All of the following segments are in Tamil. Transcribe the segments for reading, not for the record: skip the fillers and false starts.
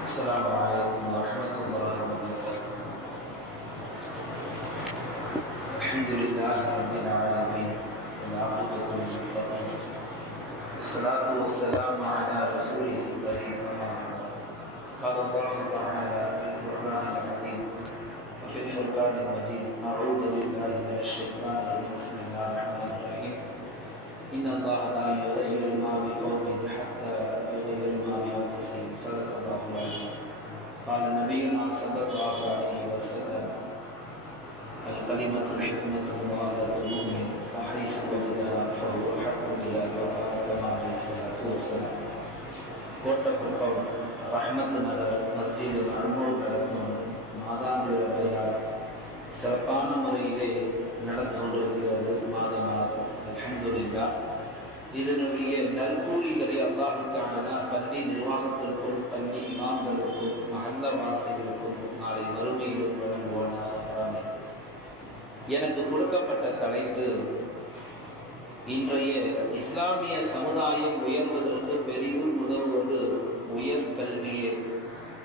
السلام عليكم ورحمة الله وبركاته. الحمد لله رب العالمين والعاقبة للمتقين والصلاة والسلام على رسوله الكريم أما بعد. قال الله تعالى في القرآن العظيم وفي الفرقان المجيد: أعوذ بالله من الشيطان الرجيم. بسم الله الرحمن الرحيم. إن الله لا يغير ما بقوم حتى يغير ما بأنفسهم. صدق الله العظيم. قال نبينا صلى الله عليه وسلم: الكلمة الحكمة ضالة المؤمن فحيث وجدها فهو أحق بها. وقال كما عليه الصلاة والسلام. கோட்டக்குப்பம் ரஹ்மத் நகர் மஸ்ஜிதில் அனுமதி நடத்தும் மாதாந்திர பயான் சிறப்பான முறையிலே நடந்து கொண்டிருக்கிறது. மாதம் அல்ஹம்துலில்லாஹ். இதனுடைய நற்கூலிகளை அல்லாஹ் தஆலா பள்ளி நிர்வாகத்திற்கும் பள்ளி இமாம்களுக்கும் மஹல்லவாசிகளுக்கும் நாளை மறுமையிலும் வழங்குவானாக. ஆமீன். எனக்கு கொடுக்கப்பட்ட தலைப்பு இன்றைய இஸ்லாமிய சமுதாயம் உயர்வதற்கு பெரிதும் உதவுவது உயர்கல்வியே.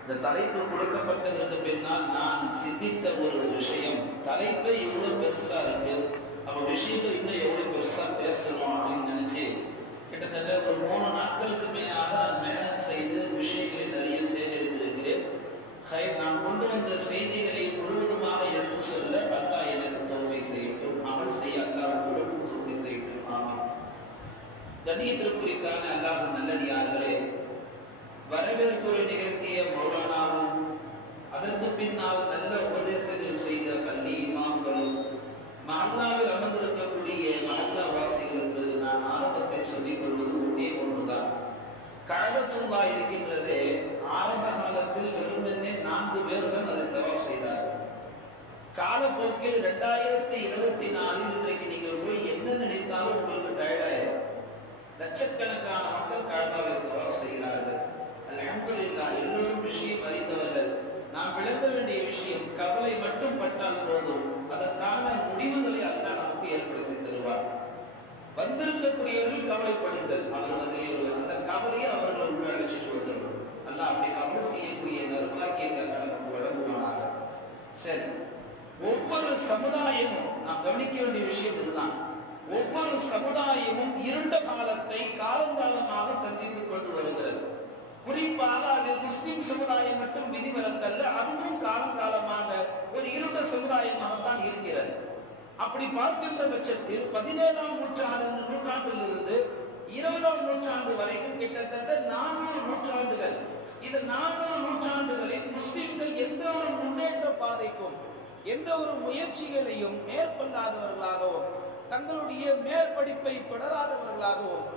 இந்த தலைப்பு கொடுக்கப்பட்டதற்கு பின்னால் நான் சிந்தித்த ஒரு விஷயம், தலைப்பை இவ்வளோ பெருசா இருக்கு, அப்போ விஷயங்கள் இன்னும் எவ்வளோ பெருசா பேசணும் அப்படின்னு நினைச்சு கிட்டத்தட்ட ஒரு 3 நாட்களுக்கு மேலாக நான் மேனேஜ் செய்து விஷயங்களை நிறைய சேகரித்திருக்கிறேன். நான் கொண்டு வந்த செய்திகளை முழுவதுமாக எடுத்து சொல்ல அல்லாஹ் எனக்கு தௌஃபீக் செய்யட்டும், அமல் செய்ய அல்லாஹ் கொடுக்கும் தௌஃபீக் செய்யட்டும். ஆமீன். கண்ணியத்திற்குரித்தான அல்லாஹ் நல்லடியார்களே, வரவேற்புரை நிகழ்த்திய மௌலானாவும் அதற்கு பின்னால் நல்ல உபதேசங்கள் செய்த பள்ளி இமாம்களும் மஹல்லாவில் அமர்ந்திருக்கக்கூடிய மஹல்லாவாசிகளுக்கு நான் ஆரம்பத்தில் சொல்லிக் கொள்வது ஒன்றே ஒன்றுதான். கஅபத்துல்லாஹ் இருக்கின்றதே, ஆரம்ப காலத்தில் வெறுமனே 4 பேர் தான் அதை தவாஃப் செய்தார்கள். காலப்போக்கில் 2024 இன்றைக்கு நீங்கள் போய் என்ன நினைத்தாலும் உங்களுக்கு டயர்டாயிரும். லட்சக்கணக்கான மக்கள் கஅபாவை தவாஃப் செய்கிறார்கள். அல்ஹம்துலில்லாஹ். எல்லோரும் விஷயம் அறிந்தவர்கள். நாம் விளங்க வேண்டிய விஷயம், கவலை மட்டும் பட்டால் போதும், அதற்கான முடிவுகளை அல்லாஹ் நமக்கு ஏற்படுத்தி தருவார். வந்திருக்கக்கூடியவர்கள் கவலைப்படுங்கள், அவர்கள் அந்த கவலையை அவர்கள் உள்ள அழைச்சிட்டு வந்துடும். அல்லாஹ் அப்படி கவலை செய்யக்கூடிய நற்பாக்கியத்தை நமக்கு வழங்குவானாக. சரி, ஒவ்வொரு சமுதாயமும் நாம் கவனிக்க வேண்டிய விஷயம் இதுதான். ஒவ்வொரு சமுதாயமும் இருண்ட காலத்தை காலங்காலமாக சந்தித்துக் கொண்டு வருகிறது. குறிப்பாக அது முஸ்லிம் சமுதாயம் மட்டும் விதிவிலக்கல்ல, அதுவும் காலங்காலமாக ஒரு இருண்ட சமுதாயமாகத்தான் இருக்கிறது. அப்படி பார்க்கின்ற பட்சத்தில் 17ஆம் நூற்றாண்டிலிருந்து 20ஆம் நூற்றாண்டு வரைக்கும் கிட்டத்தட்ட 400 நூற்றாண்டுகள். இந்த 400 நூற்றாண்டுகளில் முஸ்லிம்கள் எந்த ஒரு முன்னேற்ற பாதைக்கும் எந்த ஒரு முயற்சிகளையும் மேற்கொள்ளாதவர்களாகவும் தங்களுடைய மேற்படிப்பை தொடராதவர்களாகவும்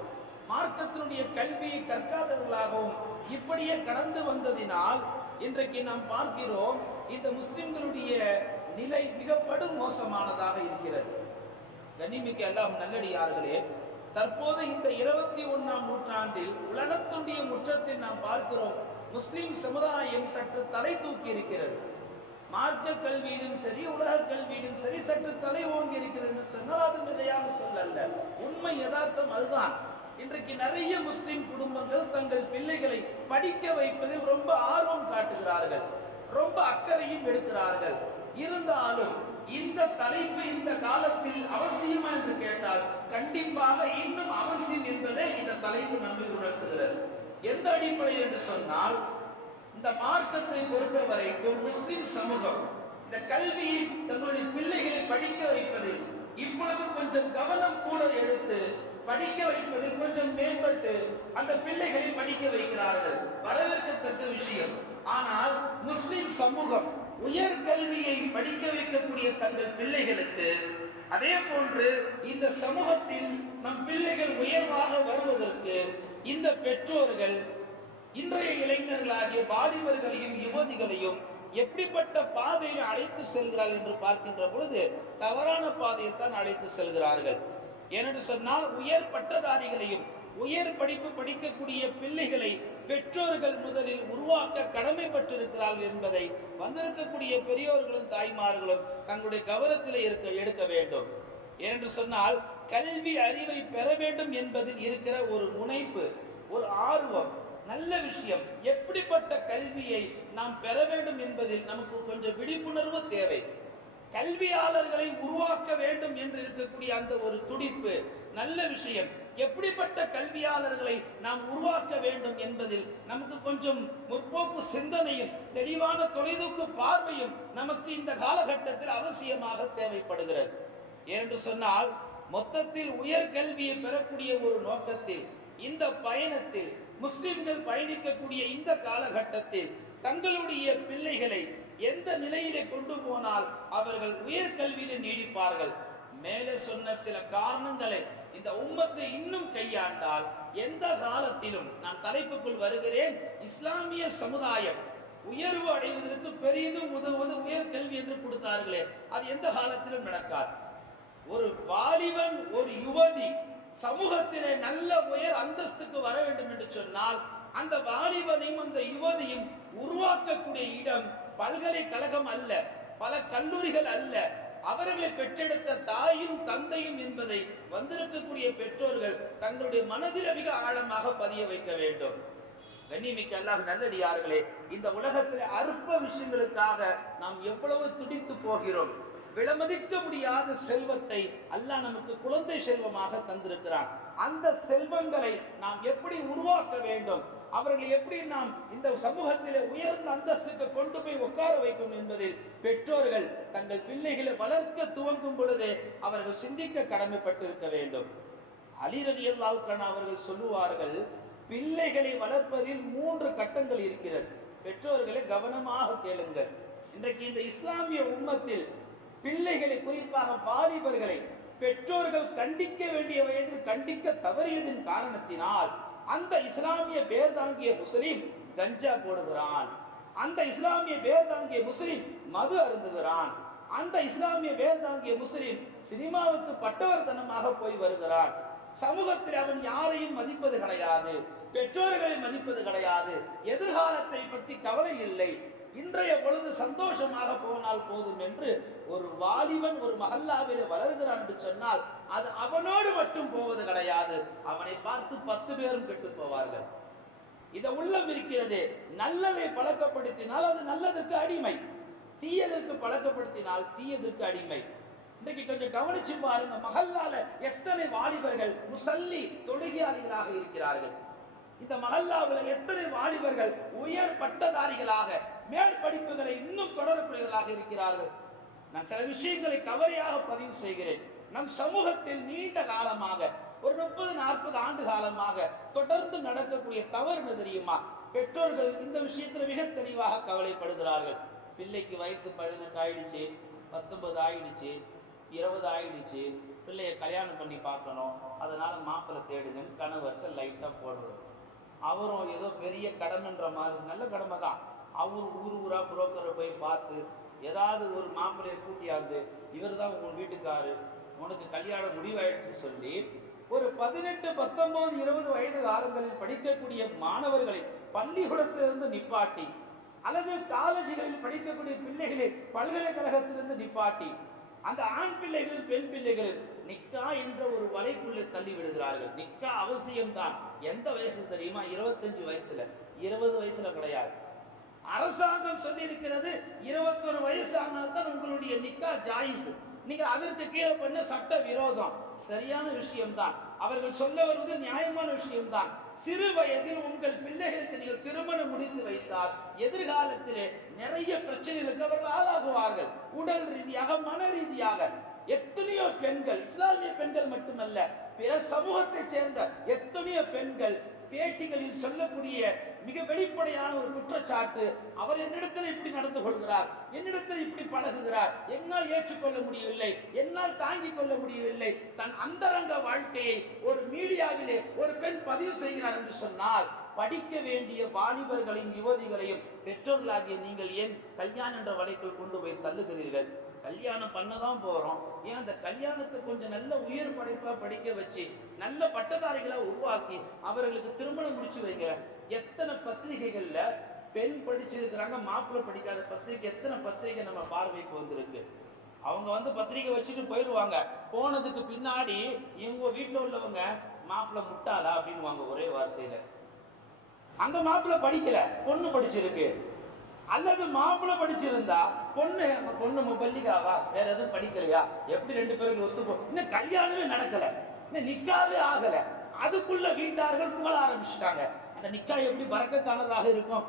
மார்க்கத்தினுடைய கல்வியை கற்காதவர்களாகவும் இப்படியே கடந்து வந்ததினால் இன்றைக்கு நாம் பார்க்கிறோம் இந்த முஸ்லிம்களுடைய நிலை மிக படுமோசமானதாக இருக்கிறது. கண்ணிமிக்க எல்லாம் நல்லடியார்களே, தற்போது இந்த 21ஆம் நூற்றாண்டில் உலகத்துடைய முற்றத்தில் நாம் பார்க்கிறோம் முஸ்லிம் சமுதாயம் சற்று தலை தூக்கி இருக்கிறது. மார்க்க கல்வியிலும் சரி உலக கல்வியிலும் சரி சற்று தலை ஓங்கி இருக்கிறது என்று சொன்னால் அது மிகையான சொல்லல்ல, உண்மை யதார்த்தம் அதுதான். இன்றைக்கு நிறைய முஸ்லிம் குடும்பங்கள் தங்கள் பிள்ளைகளை படிக்க வைப்பதில் ரொம்ப ஆர்வம் காட்டுகிறார்கள், ரொம்ப அக்கறையும் எடுக்கிறார்கள். இருந்தாலும் இந்த தலைப்பு இந்த காலத்தில் அவசியமா என்று கேட்டால் கண்டிப்பாக இன்னும் அவசியம் என்பதை இந்த தலைப்பு நம்மை உணர்த்துகிறது. எந்த அடிப்படையில் என்று சொன்னால், இந்த மார்க்கத்தை பொறுத்த வரைக்கும் முஸ்லிம் சமூகம் இந்த கல்வியை தங்களுடைய பிள்ளைகளை படிக்க வைப்பதில் இப்பொழுது கொஞ்சம் கவனம் கூட எடுத்து படிக்க வைப்பதில் கொஞ்சம் மேம்பட்டு அந்த பிள்ளைகளை படிக்க வைக்கிறார்கள். வரவேற்கத்தக்க விஷயம். ஆனால் முஸ்லிம் சமூகம் உயர்கல்வியை படிக்க வைக்கக்கூடிய தங்கள் பிள்ளைகளுக்கு அதே போன்று இந்த சமூகத்தில் நம் பிள்ளைகள் உயர்வாக வருவதற்கு இந்த பெற்றோர்கள் இன்றைய இளைஞர்களாகிய வாலிபர்களையும் யுவதிகளையும் எப்படிப்பட்ட பாதையில் அழைத்து செல்கிறார்கள் என்று பார்க்கின்ற பொழுது தவறான பாதையில் தான் அழைத்து செல்கிறார்கள். ஏனென்று சொன்னால், உயர் பட்டதாரிகளையும் உயர் படிப்பு படிக்கக்கூடிய பிள்ளைகளை பெற்றோர்கள் முதலில் உருவாக்க கடமைப்பட்டிருக்கிறார்கள் என்பதை வந்திருக்கக்கூடிய பெரியோர்களும் தாய்மார்களும் தங்களுடைய கவனத்தில் எடுக்க வேண்டும். ஏனென்று சொன்னால், கல்வி அறிவை பெற வேண்டும் என்பதில் இருக்கிற ஒரு முனைப்பு, ஒரு ஆர்வம், நல்ல விஷயம். எப்படிப்பட்ட எப்படிப்பட்ட கல்வியை நாம் பெற வேண்டும் என்பதில் நமக்கு கொஞ்சம் விழிப்புணர்வு தேவை. கல்வியாளர்களை உருவாக்க வேண்டும் என்று இருக்கக்கூடிய அந்த ஒரு துடிப்பு நல்ல விஷயம். எப்படிப்பட்ட கல்வியாளர்களை நாம் உருவாக்க வேண்டும் என்பதில் நமக்கு கொஞ்சம் முற்போக்கு சிந்தனையும் தெளிவான தொலைநோக்கு பார்வையும் நமக்கு இந்த காலகட்டத்தில் அவசியமாக தேவைப்படுகிறது. ஏனென்று சொன்னால், மொத்தத்தில் உயர்கல்வியை பெறக்கூடிய ஒரு நோக்கத்தில் இந்த பயணத்தில் முஸ்லிம்கள் பயணிக்கக்கூடிய இந்த காலகட்டத்தில் தங்களுடைய பிள்ளைகளை எந்த நிலையிலே கொண்டு போனால் அவர்கள் உயர்கல்வியில் நீடிப்பார்கள், மேலே சொன்ன சில காரணங்களை இந்த உம்மத்தை இன்னும் கையாண்டால் எந்த காலத்திலும், நான் தலைப்புக்குள் வருகிறேன், இஸ்லாமிய சமுதாயம் உயர்வு அடைவதற்கு பெரிதும் உதவுவது உயர்கல்வி என்று கொடுத்தார்களே, அது எந்த காலத்திலும் நடக்காது. ஒரு வாலிபன், ஒரு யுவதி சமூகத்திலே நல்ல உயர் அந்தஸ்துக்கு வர வேண்டும் என்று சொன்னால் அந்த வாலிபனையும் அந்த யுவதியும் உருவாக்கக்கூடிய இடம் பல்கலைக்கழகம் அல்ல, பல கல்லூரிகள் அல்ல, அவர்களை பெற்றெடுத்த தாயும் தந்தையும் என்பதை வந்திருக்கக்கூடிய பெற்றோர்கள் தங்களுடைய மனதில் மிக ஆழமாக பதிய வைக்க வேண்டும். கண்ணியமிக்க அல்லாஹ் நல்லடியார்களே, இந்த உலகத்தில் அற்ப விஷயங்களுக்காக நாம் எவ்வளவு துடித்து போகிறோம். விலமதிக்க முடியாத செல்வத்தை அல்லாஹ் நமக்கு குழந்தை செல்வமாக தந்திருக்கிறான். அந்த செல்வங்களை நாம் எப்படி உருவாக்க வேண்டும், அவர்களை எப்படி நாம் இந்த சமூகத்திலே உயர்ந்த அந்தஸ்துக்கு கொண்டு போய் உட்கார வைக்கும் என்பதில் பெற்றோர்கள் தங்கள் பிள்ளைகளை வளர்க்க துவங்கும் பொழுதே அவர்கள் சிந்திக்க கடமைப்பட்டிருக்க வேண்டும். அலி ரலியல்லாஹு அன்ஹு அவர்கள் சொல்லுவார்கள், பிள்ளைகளை வளர்ப்பதில் 3 கட்டங்கள் இருக்கிறது. பெற்றோர்களை கவனமாக கேளுங்கள். இன்றைக்கு இந்த இஸ்லாமிய உம்மத்தில் பிள்ளைகளை, குறிப்பாக வாலிபர்களை பெற்றோர்கள் கண்டிக்க வேண்டிய வயதில் கண்டிக்க தவறியதின் காரணத்தினால் அந்த இஸ்லாமிய பேர் தாங்கிய முஸ்லிம் கஞ்சா போடுகிறான், அந்த இஸ்லாமிய பேர் தாங்கிய முஸ்லிம் மது அருந்துகிறான், அந்த இஸ்லாமிய பேர் தாங்கிய முஸ்லிம் சினிமாவுக்கு பட்டவர்த்தனமாக போய் வருகிறான். சமூகத்தில் அவன் யாரையும் மதிப்பது கிடையாது, பெற்றோர்களை மதிப்பது கிடையாது, எதிர்காலத்தை பற்றி கவலை இல்லை, இன்றைய பொழுது சந்தோஷமாக போனால் போதும் என்று ஒரு வாலிபன் ஒரு மஹல்லாவிலே வளர்கிறான் என்று சொன்னால் அது அவனோடு மட்டும் போவது கிடையாது, அவனை பார்த்து 10 பேரும் கெட்டு போவார்கள். இத உள்ளம் இருக்கிறது. நல்லதை பழக்கப்படுத்தினால் அது நல்லதற்கு அடிமை, தீயதற்கு பழக்கப்படுத்தினால் தீயதற்கு அடிமை. இன்றைக்கு கொஞ்சம் கவனிச்சு பாருங்க, மஹல்லால எத்தனை வாலிபர்கள் முசல்லி தொழுகையாளிகளாக இருக்கிறார்கள். இந்த மஹல்லாவில் எத்தனை வாலிபர்கள் உயர் பட்டதாரிகளாக மேல் படிப்புகளை இன்னும் தொடரக்கூடியவர்களாக இருக்கிறார்கள். நான் சில விஷயங்களை கவலையாக பதிவு செய்கிறேன். நம் சமூகத்தில் நீண்ட காலமாக ஒரு 30-40 ஆண்டு காலமாக தொடர்ந்து நடக்கக்கூடிய தவறு என்ன தெரியுமா? பெற்றோர்கள் இந்த விஷயத்தில் மிக தெளிவாக கவலைப்படுகிறார்கள். பிள்ளைக்கு வயசு 18 ஆயிடுச்சு, 19 ஆயிடுச்சு, 20 ஆயிடுச்சு, பிள்ளைய கல்யாணம் பண்ணி பார்க்கணும், அதனால மாப்பிள்ளை தேடுங்க, கணவர்கிட்ட லைட்டாக போடுறது. அவரும் ஏதோ பெரிய கடமைன்ற மாதிரி, நல்ல கடமை தான், அவர் ஊரா புரோக்கரை போய் பார்த்து ஏதாவது ஒரு மாப்பிள்ளையை கூட்டியாந்து இவர் தான் உங்கள் வீட்டுக்காரு, உனக்கு கல்யாணம் முடிவாயிடுச்சுன்னு சொல்லி ஒரு 18, 19, 20 வயது காலங்களில் படிக்கக்கூடிய மாணவர்களை பள்ளிக்கூடத்திலிருந்து நிப்பாட்டி, அல்லது காலேஜுகளில் படிக்கக்கூடிய பிள்ளைகளை பல்கலைக்கழகத்திலிருந்து நிப்பாட்டி, அந்த ஆண் பிள்ளைகள் பெண் பிள்ளைகள் நிக்கா என்ற ஒரு வலைக்குள்ளே தள்ளி விடுகிறார்கள். நிக்கா அவசியம்தான். எந்த வயசுல தெரியுமா? 25 வயசுல, 20 வயசுல கிடையாது. அரசாங்கம் சொல்லி இருக்கிறது 21 வயசு ஆனால்தான் உங்களுடைய நிக்கா ஜாயிஸ். நீங்க அதற்கு கீழே பண்ண சட்ட விரோதம். சரியான விஷயம்தான், அவர்கள் சொல்ல வருவது நியாயமான விஷயம்தான். சிறு வயதில் உங்கள் பிள்ளைகளுக்கு நீங்கள் திருமணம் முடித்து வைத்தால் எதிர்காலத்திலே நிறைய பிரச்சனைகளுக்கு அவர்கள் ஆளாகுவார்கள். உடல் ரீதியாக, மன ரீதியாக. எத்தனையோ பெண்கள், இஸ்லாமிய பெண்கள் மட்டுமல்ல, பிற சமூகத்தை சேர்ந்த எத்தனையோ பெண்கள் பேட்டிகளில் சொல்லக்கூடிய மிக வெளிப்படையான ஒரு குற்றச்சாட்டு, அவர் என்னிடத்தில் இப்படி நடந்து கொள்கிறார், என்னிடத்தில் இப்படி பழகுகிறார், என்னால் ஏற்றுக்கொள்ள முடியவில்லை, என்னால் தாங்கிக் கொள்ள முடியவில்லை. தன் அந்தரங்க வாழ்க்கையை ஒரு மீடியாவிலே ஒரு பெண் பதிவு செய்கிறார் என்று சொன்னால், படிக்க வேண்டிய வாலிபர்களையும் யுவதிகளையும் பெற்றோர்களாகிய நீங்கள் ஏன் கல்யாணம் என்ற வலைக்குள் கொண்டு போய் தள்ளுகிறீர்கள்? கல்யாணம் பண்ணதான் போறோம், ஏன் அந்த கல்யாணத்தை கொஞ்சம் நல்ல உயர் படிப்பா படிக்க வச்சு நல்ல பட்டதாரிகளா உருவாக்கி அவர்களுக்கு திருமணம் முடிச்சு வைங்க. எத்தனை பத்திரிகைகள்ல பெண் படிச்சிருக்கிறாங்க, மாப்பிள்ளை படிக்காத பத்திரிகை, எத்தனை பத்திரிகை நம்ம பார்வைக்கு வந்திருக்கு. அவங்க பத்திரிகை வச்சுட்டு போயிடுவாங்க. போனதுக்கு பின்னாடி இவங்க வீட்டில் உள்ளவங்க மாப்பிள்ளை முட்டாளா அப்படின்வாங்க ஒரே வார்த்தையில. அங்க மாப்பிள்ளை படிக்கல, பொண்ணு படிச்சிருக்கு. அல்லது மாப்பிள்ளை படிச்சிருந்தா பொண்ணு பள்ளிக்காவா, வேற எதுவும் படிக்கலையா, எப்படி ரெண்டு பேரும் ஒத்துப்போ, இன்னும் கல்யாணமே நடக்கல, இன்னும் நிக்காவே ஆகல, அதுக்குள்ள வீட்டார்கள் புகழ ஆரம்பிச்சுட்டாங்க. அந்த நிக்கா எப்படி பரக்கத்தானதாக இருக்கும்?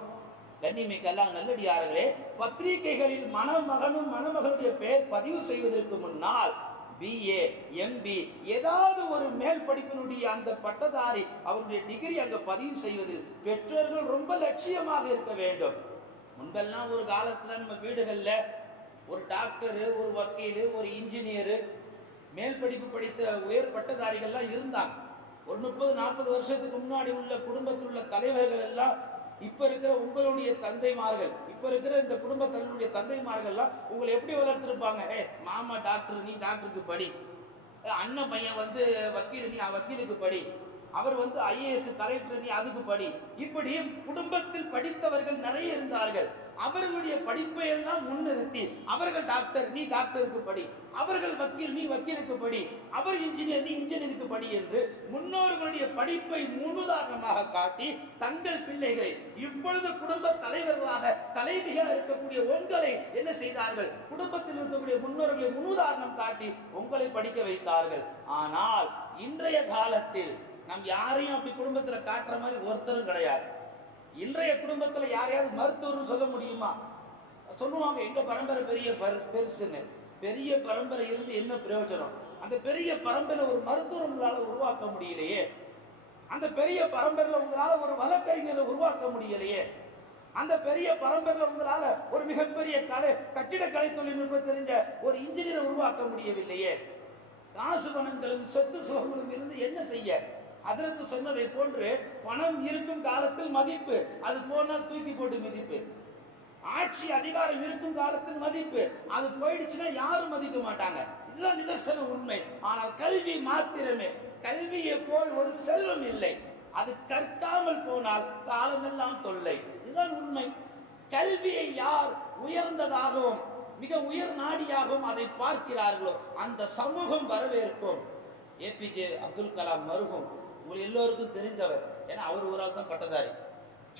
கண்ணியமிக்கெல்லாம் நல்லடியார்களே, பத்திரிகைகளில் மணமகனும் மணமகளுடைய பெயர் பதிவு செய்வதற்கு முன்னால் பிஏ எம்பி ஏதாவது ஒரு மேல் படிப்பினுடைய அந்த பட்டதாரி அவருடைய டிகிரி அங்க பதிவு செய்வதில் பெற்றோர்கள் ரொம்ப லட்சியமாக இருக்க வேண்டும். முன்பெல்லாம் ஒரு காலத்துல நம்ம வீடுகள்ல ஒரு டாக்டரு, ஒரு வக்கீலு, ஒரு இன்ஜினியரு, மேல் படிப்பு படித்த உயர் பட்டதாரிகள்லாம் இருந்தாங்க. ஒரு 30-40 வருஷத்துக்கு முன்னாடி உள்ள குடும்பத்தில் உள்ள தலைவர்கள் எல்லாம் இப்ப இருக்கிற உங்களுடைய தந்தைமார்கள், இப்ப இருக்கிற இந்த குடும்ப தலைவருடைய தந்தைமார்கள்லாம் உங்களை எப்படி வளர்த்திருப்பாங்க? மாமா டாக்டர், நீ டாக்டருக்கு படி, அண்ணன் பையன் வக்கீல், நீ வக்கீலுக்கு படி, அவர் ஐஏஎஸ் கலெக்டர், நீ அதுக்கு படி. இப்படி குடும்பத்தில் படித்தவர்கள் நிறைய இருந்தார்கள். அவர்களுடைய படிப்பை எல்லாம் முன்னிறுத்தி அவர்கள் டாக்டர், நீ டாக்டருக்கு படி, அவர்கள் வக்கீல், நீ வக்கீலுக்கு படி, அவர் இன்ஜினியர், நீ இன்ஜினியருக்கு படி என்று முன்னோர்களுடைய படிப்பை முன்னுதாரணமாக காட்டி தங்கள் பிள்ளைகளை இப்பொழுது குடும்ப தலைவர்களாக தலைவியாக இருக்கக்கூடிய உங்களை என்ன செய்தார்கள்? குடும்பத்தில் இருக்கக்கூடிய முன்னோர்களை முன்னுதாரணம் காட்டி உங்களை படிக்க வைத்தார்கள். ஆனால் இன்றைய காலத்தில் நாம் யாரையும் அப்படி குடும்பத்தில் காட்டுற மாதிரி ஒருத்தரும் கிடையாது. இன்றைய குடும்பத்தில் யாரையாவது மருத்துவர்னு சொல்ல முடியுமா? சொல்லுவாங்க எங்க பரம்பரை பெரிய பெருசுன்னு. பெரிய பரம்பரை இருந்து என்ன பிரயோஜனம்? அந்த பெரிய பரம்பரை ஒரு மருத்துவர் உங்களால உருவாக்க முடியலையே, அந்த பெரிய பரம்பரையில் உங்களால ஒரு வழக்கறிஞரை உருவாக்க முடியலையே, அந்த பெரிய பரம்பரையில் உங்களால ஒரு மிகப்பெரிய கட்டிடக்கலை தொழில்நுட்பம் தெரிஞ்ச ஒரு இன்ஜினியரை உருவாக்க முடியவில்லையே. காசு பணங்களும் சொத்து சுகங்களும் இருந்து என்ன செய்ய? ஹதரத் சொன்னதை போன்று பணம் இருக்கும் காலத்தில் மதிப்பு, அது போனால் தூக்கி போட்டு மிதிப்பு. ஆட்சி அதிகாரம் இருக்கும் காலத்தில் மதிப்பு, அது போயிடுச்சுன்னா யாரும் மதிக்க மாட்டாங்க. இதுதான் நிதர்சன உண்மை. ஆனால் கல்வி மாத்திரமே, கல்வியை போல் ஒரு செல்வம் இல்லை. அது கற்காமல் போனால் காலமெல்லாம் தொல்லை. இதுதான் உண்மை. கல்வியை யார் உயர்ந்ததாகவும் மிக உயர் நாடியாகவும் அதை பார்க்கிறார்களோ அந்த சமூகம் வரவேற்கும். ஏபிஜே அப்துல் கலாம் மருகும் உங்களுக்கு எல்லோருக்கும் தெரிந்தவர். ஏன்னா அவர் ஒரு ஆள் தான் பட்டதாரி.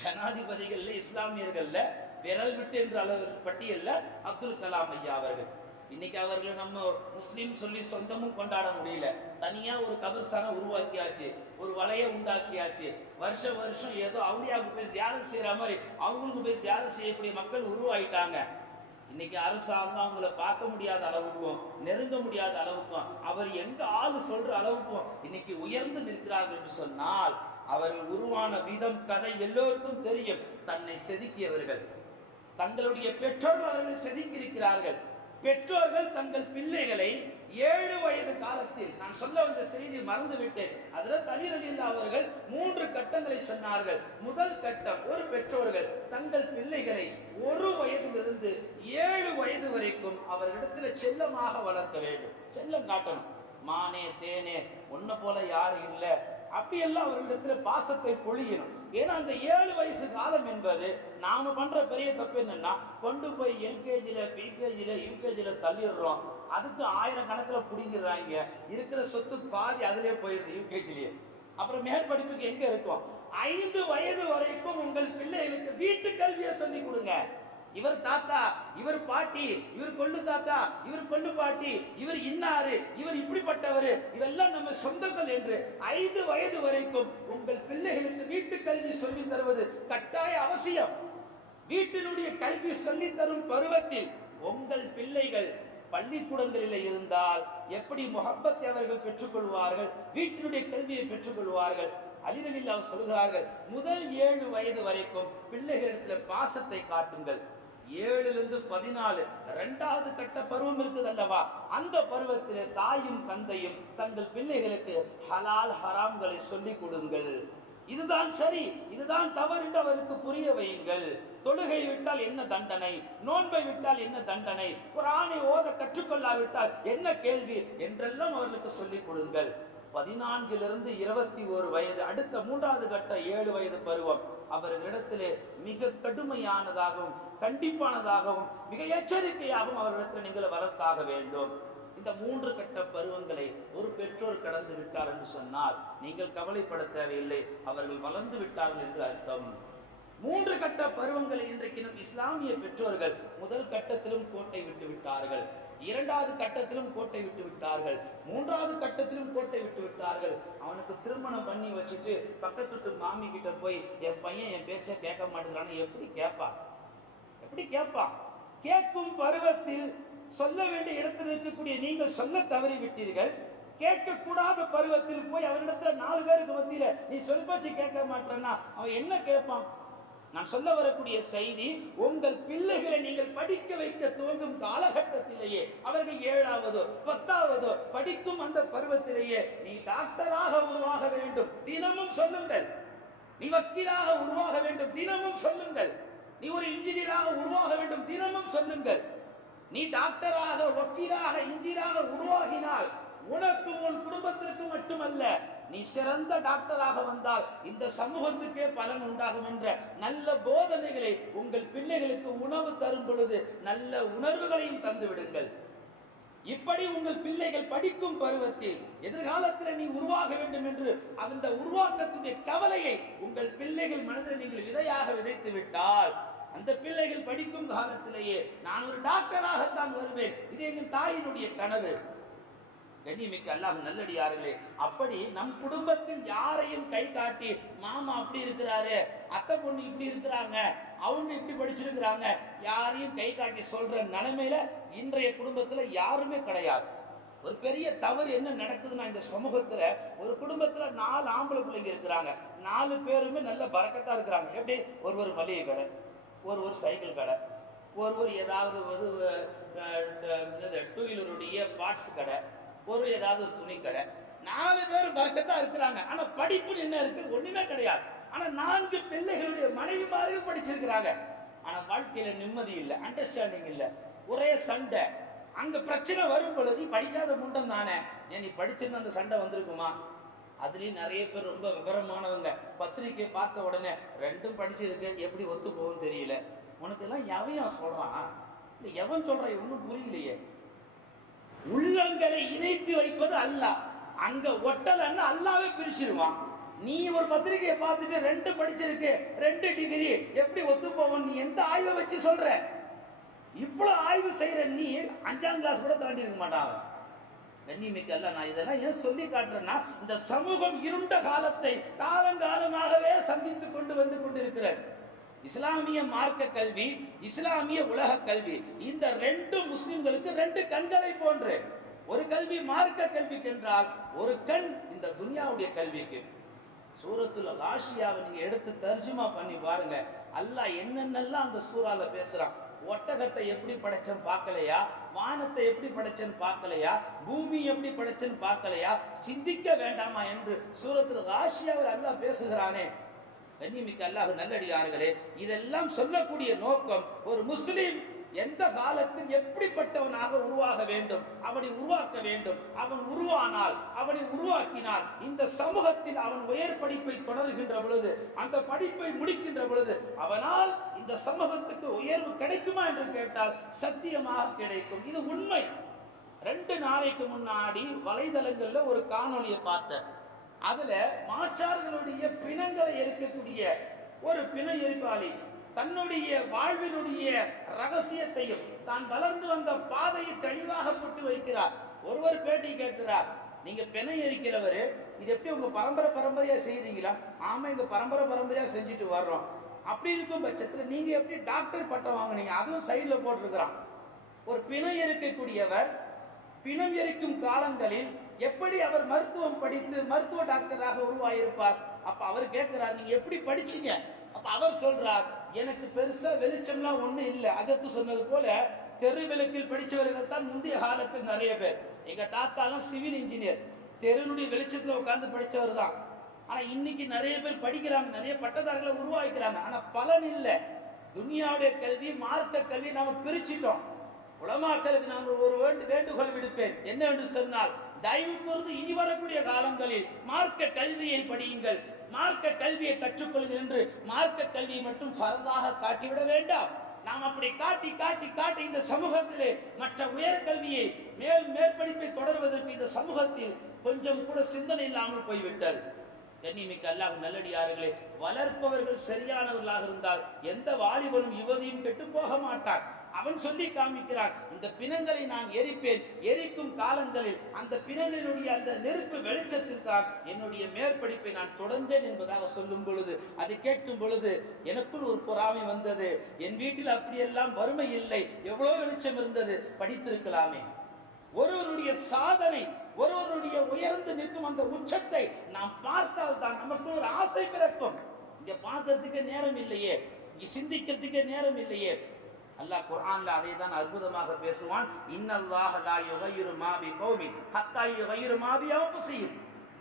ஜனாதிபதிகள்ல இஸ்லாமியர்கள்ல விரல் விட்டு என்ற அளவு பட்டியல்ல அப்துல் கலாம் ஐயா அவர்கள். இன்னைக்கு அவர்களை நம்ம முஸ்லீம் சொல்லி சொந்தமும் கொண்டாட முடியல. தனியா ஒரு கபர்ஸ்தானை உருவாக்கியாச்சு, ஒரு வலையை உண்டாக்கியாச்சு. வருஷம் ஏதோ அவுளியாவுக்கு போய் ஜியாரத் செய்யற மாதிரி அவங்களுக்கு போய் ஜியாரத் செய்யக்கூடிய மக்கள் உருவாயிட்டாங்க. இன்னைக்கு அரசாங்கம் அவங்கள பார்க்க முடியாத அளவுக்கும் நெருங்க முடியாத அளவுக்கும் அவர் எங்க ஆளு சொல்ற அளவுக்கும் இன்னைக்கு உயர்ந்து நிற்கிறார்கள் என்று சொன்னால் அவர்கள் உருவான விதம் கதை எல்லோருக்கும் தெரியும். தன்னை செதுக்கியவர்கள், தங்களுடைய பெற்றோர்கள் அவர்களை செதுக்கி இருக்கிறார்கள். பெற்றோர்கள் தங்கள் பிள்ளைகளை 7 வயது காலத்தில், நான் சொல்ல வந்த செய்தி மறந்துவிட்டேன், ஹஜ்ரத் அலி ரலியல்லாஹு அவர்கள் 3 கட்டங்களை சொன்னார்கள். முதல் கட்டம், ஒரு பெற்றோர்கள் தங்கள் பிள்ளைகளை 1 வயதிலிருந்து 7 வயது வரைக்கும் அவர்களிடத்தில் செல்லமாக வளர்க்க வேண்டும். செல்லம் காட்டணும். மானே தேனே உன்னை போல யாரும் இல்லை, அப்படியெல்லாம் அவர்களிடத்துல பாசத்தை பொழியணும். ஏன்னா அந்த 7 வயசு காலம் என்பது நாம பண்ற பெரிய தப்பு என்னன்னா, கொண்டு போய் எல்கேஜில பிகேஜில யூகேஜில தள்ளிடுறோம். அதுக்கு 1000 கணக்கில் பிடிங்கிறாங்க. இருக்கிற சொத்து பாதி அதிலே போயிருது யூகேஜிலேயே. அப்புறம் மேற்படிப்புக்கு எங்க இருக்கும்? 5 வயது வரைக்கும் உங்கள் பிள்ளைகளுக்கு வீட்டு கல்வியை சொல்லி கொடுங்க. இவர் தாத்தா, இவர் பாட்டி, இவர் கொள்ளு தாத்தா, இவர் கொள்ளு பாட்டி, இவர் இன்னாரு, இவர் இப்படிப்பட்டவர், இவெல்லாம் நம்ம சொந்தங்கள் என்று 5 வயது வரைக்கும் உங்கள் பிள்ளைகளுக்கு வீட்டு கல்வி சொல்லி தருவது கட்டாய அவசியம். வீட்டினுடைய கல்வி சொல்லி தரும் பருவத்தில் உங்கள் பிள்ளைகள் பள்ளிக்கூடங்களில் இருந்தால் எப்படி முஹப்பத்தை அவர்கள் பெற்றுக்கொள்வார்கள், வீட்டினுடைய கல்வியை பெற்றுக்கொள்வார்கள். அலி ரலியல்லாஹு சொல்கிறார்கள், முதல் 7 வயது வரைக்கும் பிள்ளைகளிடத்தில் பாசத்தை காட்டுங்கள். 7லிருந்து 14 2வது கட்ட பருவம் இருக்குது அல்லவா, அந்த பருவத்திலே தாயும் தந்தையும் தங்கள் பிள்ளைகளுக்கு ஹலால் ஹராம்களை சொல்லிக் கொடுங்கள். இதுதான் சரி, இதுதான் தவறு என்று அவருக்கு புரிய வையுங்கள். தொழுகை விட்டால் என்ன தண்டனை, நோன்பை விட்டால் என்ன தண்டனை, குர்ஆனை ஓத கற்றுக்கொள்ளாவிட்டால் என்ன கேள்வி என்றெல்லாம் அவர்களுக்கு சொல்லிக் கொடுங்கள். 14லிருந்து 21 வயது, அடுத்த 3வது கட்ட 7 வயது பருவம் அவர்களிடத்திலே மிக கடுமையானதாகவும் கண்டிப்பானதாகவும் மிக எச்சரிக்கையாகவும் அவர்களிடத்தில் நீங்கள் வளர்த்தாக வேண்டும். இந்த 3 கட்ட பருவங்களை ஒரு பெற்றோர் கடந்து விட்டார் என்று சொன்னால் நீங்கள் கவலைப்பட தேவையில்லை, அவர்கள் வளர்ந்து விட்டார்கள் என்று அர்த்தம். 3 கட்ட பருவங்களை இன்றைக்கு நம் இஸ்லாமிய பெற்றோர்கள் முதல் கட்டத்திலும் கோட்டை விட்டு விட்டார்கள், 2வது கட்டத்திலும் கோட்டை விட்டு விட்டார்கள், 3வது கட்டத்திலும் கோட்டை விட்டு விட்டார்கள். அவனுக்கு திருமணம் பண்ணி வச்சுட்டு பக்கத்து வீட்டு மாமி கிட்ட போய் என் பையன் என் பேச்சை கேட்க மாட்டேங்கிறான்னு எப்படி கேட்பான்? எப்படி கேட்பான்? கேட்கும் பருவத்தில் சொல்ல வேண்டிய இடத்தில் இருக்கக்கூடிய நீங்கள் சொல்ல தவறி விட்டீர்கள். கேட்கக்கூடாத பருவத்தில் போய் அவனிடத்துல 4 பேருக்கு மத்தியில நீ சொல் பேச்சு கேட்க மாட்டேன்னா அவன் என்ன கேட்பான்? நான் சொல்ல வரக்கூடிய செய்தி, உங்கள் பிள்ளைகளை நீங்கள் படிக்க வைக்க துவங்கும் காலகட்டத்திலேயே, அவர்கள் 7ஆவதோ 10ஆவதோ படிக்கும் அந்த பருவத்திலேயே நீ டாக்டராக உருவாக வேண்டும், தினமும் சொல்லுங்கள். நீ வக்கீலாக உருவாக வேண்டும், தினமும் சொல்லுங்கள். நீ ஒரு இன்ஜினியராக உருவாக வேண்டும், தினமும் சொல்லுங்கள். நீ டாக்டராக, வக்கீலாக, இன்ஜினியராக உருவாகினால் உனக்கு உன் குடும்பத்திற்கு மட்டுமல்ல, நீ சிறந்த டாக்டராக வந்தால் இந்த சமூகத்துக்கே பலன் உண்டாகும் என்ற நல்ல போதனைகளை உங்கள் பிள்ளைகளுக்கு உணவு தரும் பொழுது நல்ல உணர்வுகளையும் தந்து விடுங்கள். இப்படி உங்கள் பிள்ளைகள் படிக்கும் பருவத்தில் எதிர்காலத்தில் நீ உருவாக வேண்டும் என்று அந்த உருவாக்கத்துடைய கவலையை உங்கள் பிள்ளைகள் மனதில் நீங்கள் விதையாக விதைத்து விட்டால், அந்த பிள்ளைகள் படிக்கும் காலத்திலேயே நான் ஒரு டாக்டராகத்தான் வருவேன், இது எங்கள் தாயினுடைய கனவு. கண்ணியமிக்க அல்லாஹ் நல்லடியார்களே, அப்படி நம் குடும்பத்தில் யாரையும் கை காட்டி மாமா அப்படி இருக்கிறாரு, அத்தை பொண்ணு இப்படி இருக்கிறாங்க, அவங்க இப்படி படிச்சிருக்கிறாங்க, யாரையும் கை காட்டி சொல்ற நிலைமையில இன்றைய குடும்பத்துல யாருமே கிடையாது. ஒரு பெரிய தவறு என்ன நடக்குதுன்னா, இந்த சமூகத்துல ஒரு குடும்பத்துல 4 ஆம்பளை பிள்ளைங்க இருக்கிறாங்க, 4 பேருமே நல்ல பரக்கத்தா இருக்கிறாங்க. எப்படி? ஒரு மளிகை கடை, ஒரு சைக்கிள் கடை, ஒரு ஏதாவது 2 வீலருடைய பார்ட்ஸ் கடை, ஏதாவது ஒரு துணி கடை, 4 பேரும் பரக்கத்தா இருக்கிறாங்க. ஆனா படிப்பு என்ன இருக்கு? ஒண்ணுமே கிடையாது. ஆனா 4 பிள்ளைகளுடைய மனைவி மாதிரி படிச்சிருக்கிறாங்க. ஆனா வாழ்க்கையில நிம்மதி இல்லை, அண்டர்ஸ்டாண்டிங் இல்லை, ஒரே சண்டை. அங்க பிரச்சனை வரும் பொழுது படிக்காத முண்டம் தானே, ஏன் நீ படிச்சிருந்த அந்த சண்டை வந்திருக்குமா? அதுலயும் நிறைய பேர் ரொம்ப விவரமானவங்க, பத்திரிக்கை பார்த்த உடனே 2ம் படிச்சிருக்கு, எப்படி ஒத்து போகும் தெரியல. உனக்கு எல்லாம் எவன் சொல்றான்? இல்லை எவன் சொல்றான்? ஒன்றும் புரியலையே. உள்ளங்களை இணைத்து வைப்பது அல்லாஹ். அங்க ஒட்டலன்னு அல்லாவே பிரிச்சிருவான். நீ ஒரு பத்திரிகையை பார்த்துட்டு 2 படிச்சிருக்கு, 2 டிகிரி, எப்படி ஒத்து போவோம்? நீ எந்த ஆய்வை வச்சு சொல்ற? இவ்வளவு ஆய்வு செய்யற நீ 5ஆம் கிளாஸ் கூட தாண்டி இருக்க மாட்டான். கண்ணியமிக்க அல்ல, நான் இதெல்லாம் ஏன் சொல்லி காட்டுறேன்னா, இந்த சமூகம் இருண்ட காலத்தை காலங்காலமாகவே சந்தித்து கொண்டு வந்து கொண்டிருக்கிறது. இஸ்லாமிய மார்க்க கல்வி, இஸ்லாமிய உலக கல்வி, இந்த 2 முஸ்லிம்களுக்கு 2 கண்களை போன்று. ஒரு கல்வி மார்க்க கல்விக்கு என்றால், ஒரு கண் இந்த துனியாவுடைய கல்விக்கு. சூரத்துல காஷியாவை நீங்க எடுத்து தர்ஜுமா பண்ணி பாருங்க, அல்லாஹ் என்னென்னலாம் அந்த சூறால பேசுறான். ஒட்டகத்தை எப்படி படைச்சேன்னு பார்க்கலையா? வானத்தை எப்படி படைச்சேன்னு பார்க்கலையா? பூமி எப்படி படைச்சேன்னு பார்க்கலையா? சிந்திக்க வேண்டாமா என்று சூரத்துல காஷியாவில் அல்லாஹ் பேசுகிறானே. கண்ணியமிக்க அல்லாஹ் நல்லடியார்களே, இதெல்லாம் சொல்லக்கூடிய நோக்கம், ஒரு முஸ்லிம் எந்த காலத்தில் எப்படிப்பட்டவனாக உருவாக வேண்டும், அவனை உருவாக்க வேண்டும். அவன் உருவானால், அவனை உருவாக்கினால், இந்த சமூகத்தில் அவன் உயர் படிப்பை தொடர்கின்ற பொழுது, அந்த படிப்பை முடிக்கின்ற பொழுது அவனால் இந்த சமூகத்துக்கு உயர்வு கிடைக்குமா என்று கேட்டால் சத்தியமாக கிடைக்கும். இது உண்மை. 2 நாளைக்கு முன்னாடி வலைதளங்கள்ல ஒரு காணொலியை பார்த்தேன். அதுல மாற்றார்களுடைய பிணங்களை எரிக்கக்கூடிய ஒரு பிண எரிப்பாளி தன்னுடைய வாழ்வினுடைய ரகசியத்தையும் தான் வளர்ந்து வந்த பாதையை தெளிவாக போட்டு வைக்கிறார். ஒருவர் பேட்டி கேட்கிறார், நீங்க பிணை எரிக்கிறவரு, இது எப்படி உங்க பரம்பரையா செய்யறீங்களா? ஆமா, எங்க பரம்பரையா செஞ்சுட்டு வர்றோம். அப்படி இருக்கும் பட்சத்துல நீங்க எப்படி டாக்டர் பட்டம் வாங்கினீங்க? அதுவும் சைட்ல போட்டிருக்கிறான். ஒரு பிணை எரிக்கக்கூடியவர் பிணம் எரிக்கும் காலங்களில் எப்படி அவர் மருத்துவம் படித்து மருத்துவ டாக்டராக உருவாயிருப்பார்? அப்ப அவர் கேட்கிறார், நீங்க எப்படி படிச்சீங்க? அப்ப அவர் சொல்றார், எனக்கு பெருசா வெளிச்சம்லாம் ஒண்ணு இல்லை. அதற்கு சொன்னது போல தெரு விளக்கில் படிச்சவர்கள் தான் முந்தைய காலத்தில் நிறைய பேர். எங்க தாத்தாலாம் சிவில் இன்ஜினியர், தெருனுடைய வெளிச்சத்துல உட்கார்ந்து படிச்சவர் தான். ஆனா இன்னைக்கு நிறைய பேர் படிக்கிறாங்க, நிறைய பட்டதாரிகளை உருவாக்கிறாங்க. ஆனா பலன் இல்லை. துனியாவுடைய கல்வி, மார்க்க கல்வி நாம பிரிச்சிட்டோம். உலமாக்களுக்கு நான் ஒரு வேண்டுகோள் விடுப்பேன், என்ன என்று சொன்னால், தயவு கூர்ந்து இனி வரக்கூடிய காலங்களில் மார்க்க கல்வியை படியுங்கள், மார்க்க கல்வியை கற்றுக்கொள்ளுங்கள் என்று மார்க்க கல்வியை மட்டும் ஃபர்தாக காட்டிவிட வேண்டாம். நாம் அப்படி காட்டி காட்டி காட்டி இந்த சமூகத்திலே மற்ற உயர்கல்வியை மேற்படிப்பை தொடர்வதற்கு இந்த சமூகத்தில் கொஞ்சம் கூட சிந்தனை இல்லாமல் போய்விட்டது. கண்ணியமிக்க அல்லாஹ் நல்லடியார்களே, வளர்ப்பவர்கள் சரியானவர்களாக இருந்தால் எந்த வாலிபனும் யுவதியும் கெட்டு போக மாட்டான். அவன் சொல்லி காமிக்கிறான், இந்த பிணங்களை நான் எரிப்பேன், எரிக்கும் காலங்களில் அந்த பிணங்களினுடைய அந்த நெருப்பு வெளிச்சத்தில் தான் என்னுடைய மேற்படிப்பை நான் தொடர்ந்தேன் என்பதாக சொல்லும் பொழுது, அதை கேட்கும் பொழுது எனக்குள் ஒரு பொறாமை வந்தது. என் வீட்டில் அப்படியெல்லாம் வறுமை இல்லை, எவ்வளோ வெளிச்சம் இருந்தது, படித்திருக்கலாமே. ஒருவருடைய சாதனை, ஒருவருடைய உயர்ந்து நிற்கும் அந்த உச்சத்தை நாம் பார்த்தால் தான் நமக்கு ஒரு ஆசை பிறக்கும். இங்க பார்க்கறதுக்கு நேரம் இல்லையே, இங்க சிந்திக்கிறதுக்கு நேரம் இல்லையே. அல்லாஹ் குர்ஆன்ல அதை தான் அற்புதமாக பேசுவான். இன்னல்லாஹ லா யுகையிரு மா பிகௌமின் ஹத்தா யுகையிரு மா பிஅன்ஃபுஸிஹிம்.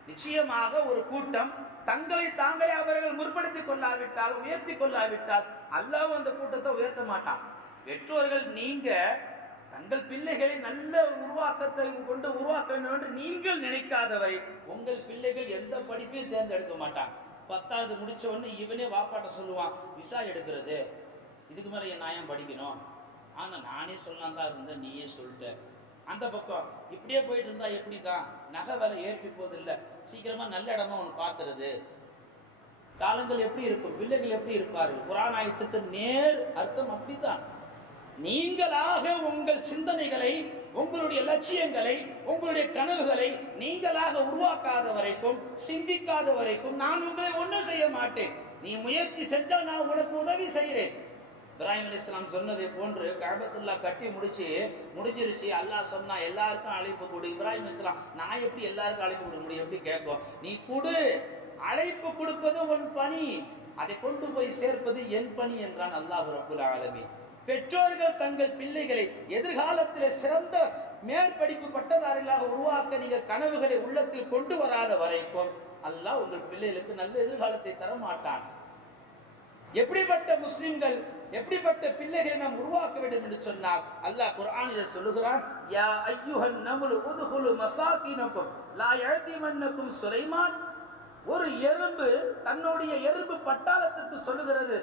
நிச்சயமாக ஒரு கூட்டம் தங்களை தாங்களே அவர்கள் முற்படுத்திக் கொள்ளாவிட்டால், உயர்த்தி கொள்ளாவிட்டால் அல்லாஹ் அந்த கூட்டத்தை உயர்த்த மாட்டான். பெற்றோர்கள் நீங்க தங்கள் பிள்ளைகளை நல்ல உருவாக்கத்தை கொண்டு உருவாக்க வேண்டும் என்று நீங்கள் நினைக்காதவரை உங்கள் பிள்ளைகள் எந்த படிப்பையும் தேர்ந்தெடுக்க மாட்டாங்க. 10வது முடிச்ச உடனே இவனே வாப்பாட்ட சொல்லுவான், விசா எடுக்கிறது, இதுக்கு மேலே என் நியாயம் படிக்கணும், ஆனால் நானே சொல்லலாம் தான் இருந்தேன், நீயே சொல்லிட்ட. அந்த பக்கம் இப்படியே போயிட்டு இருந்தா எப்படி தான் நகை விலை ஏற்றி போதில்லை, சீக்கிரமா நல்ல இடமா ஒன்று பார்க்கறது. காலங்கள் எப்படி இருக்கும், பிள்ளைகள் எப்படி இருப்பார்கள்? குர்ஆன் ஆயத்துக்கு நேர் அர்த்தம் அப்படித்தான். நீங்களாக உங்கள் சிந்தனைகளை, உங்களுடைய லட்சியங்களை, உங்களுடைய கனவுகளை நீங்களாக உருவாக்காத வரைக்கும், சிந்திக்காத வரைக்கும் நான் உங்களை ஒன்றும் செய்ய மாட்டேன். நீ முயற்சி செஞ்சா நான் உனக்கு உதவி செய்கிறேன். இப்ராஹிம் அலைஹிஸ்ஸலாம் சொன்னதை போன்று கஅபத்துல்லா கட்டி முடிஞ்சிருச்சு. அல்லாஹ் சொன்னா எல்லாருக்கும் அழைப்பு கொடு. இப்ராஹிம் அலைஹிஸ்ஸலாம், நான் எப்படி எல்லாருக்கும் அழைப்பு கொடுக்க முடியும், எப்படி கேட்கும்? நீ கொடு, அழைப்பு கொடுப்பது உன் பணி, அதை கொண்டு போய் சேர்ப்பது என் பணி என்றான் அல்லாஹ் ரப்புல் ஆலமீன். பெற்றோர்கள் தங்கள் பிள்ளைகளை எதிர்காலத்தில் சிறந்த மேற்படிப்பு பட்டதாரிகளாக உருவாக்க நீங்கள் கனவுகளை உள்ளத்தில் கொண்டு வராத வரைக்கும் அல்லாஹ் உங்கள் பிள்ளைகளுக்கு நல்ல எதிர்காலத்தை தர மாட்டான். எப்படிப்பட்ட முஸ்லிம்கள், எப்படிப்பட்ட பிள்ளைகளை நாம் உருவாக்க வேண்டும் என்று சொன்னால் அல்லாஹ் குர்ஆனில் சொல்லுகிறான், யா அய்யுஹன் நம்லு உத்ஹுலு மசாகினக்கும் லா யஅதிமன்னக்கும் சுலைமான். ஒரு எறும்பு தன்னுடைய எறும்பு பட்டாளத்திற்கு சொல்லுகிறது,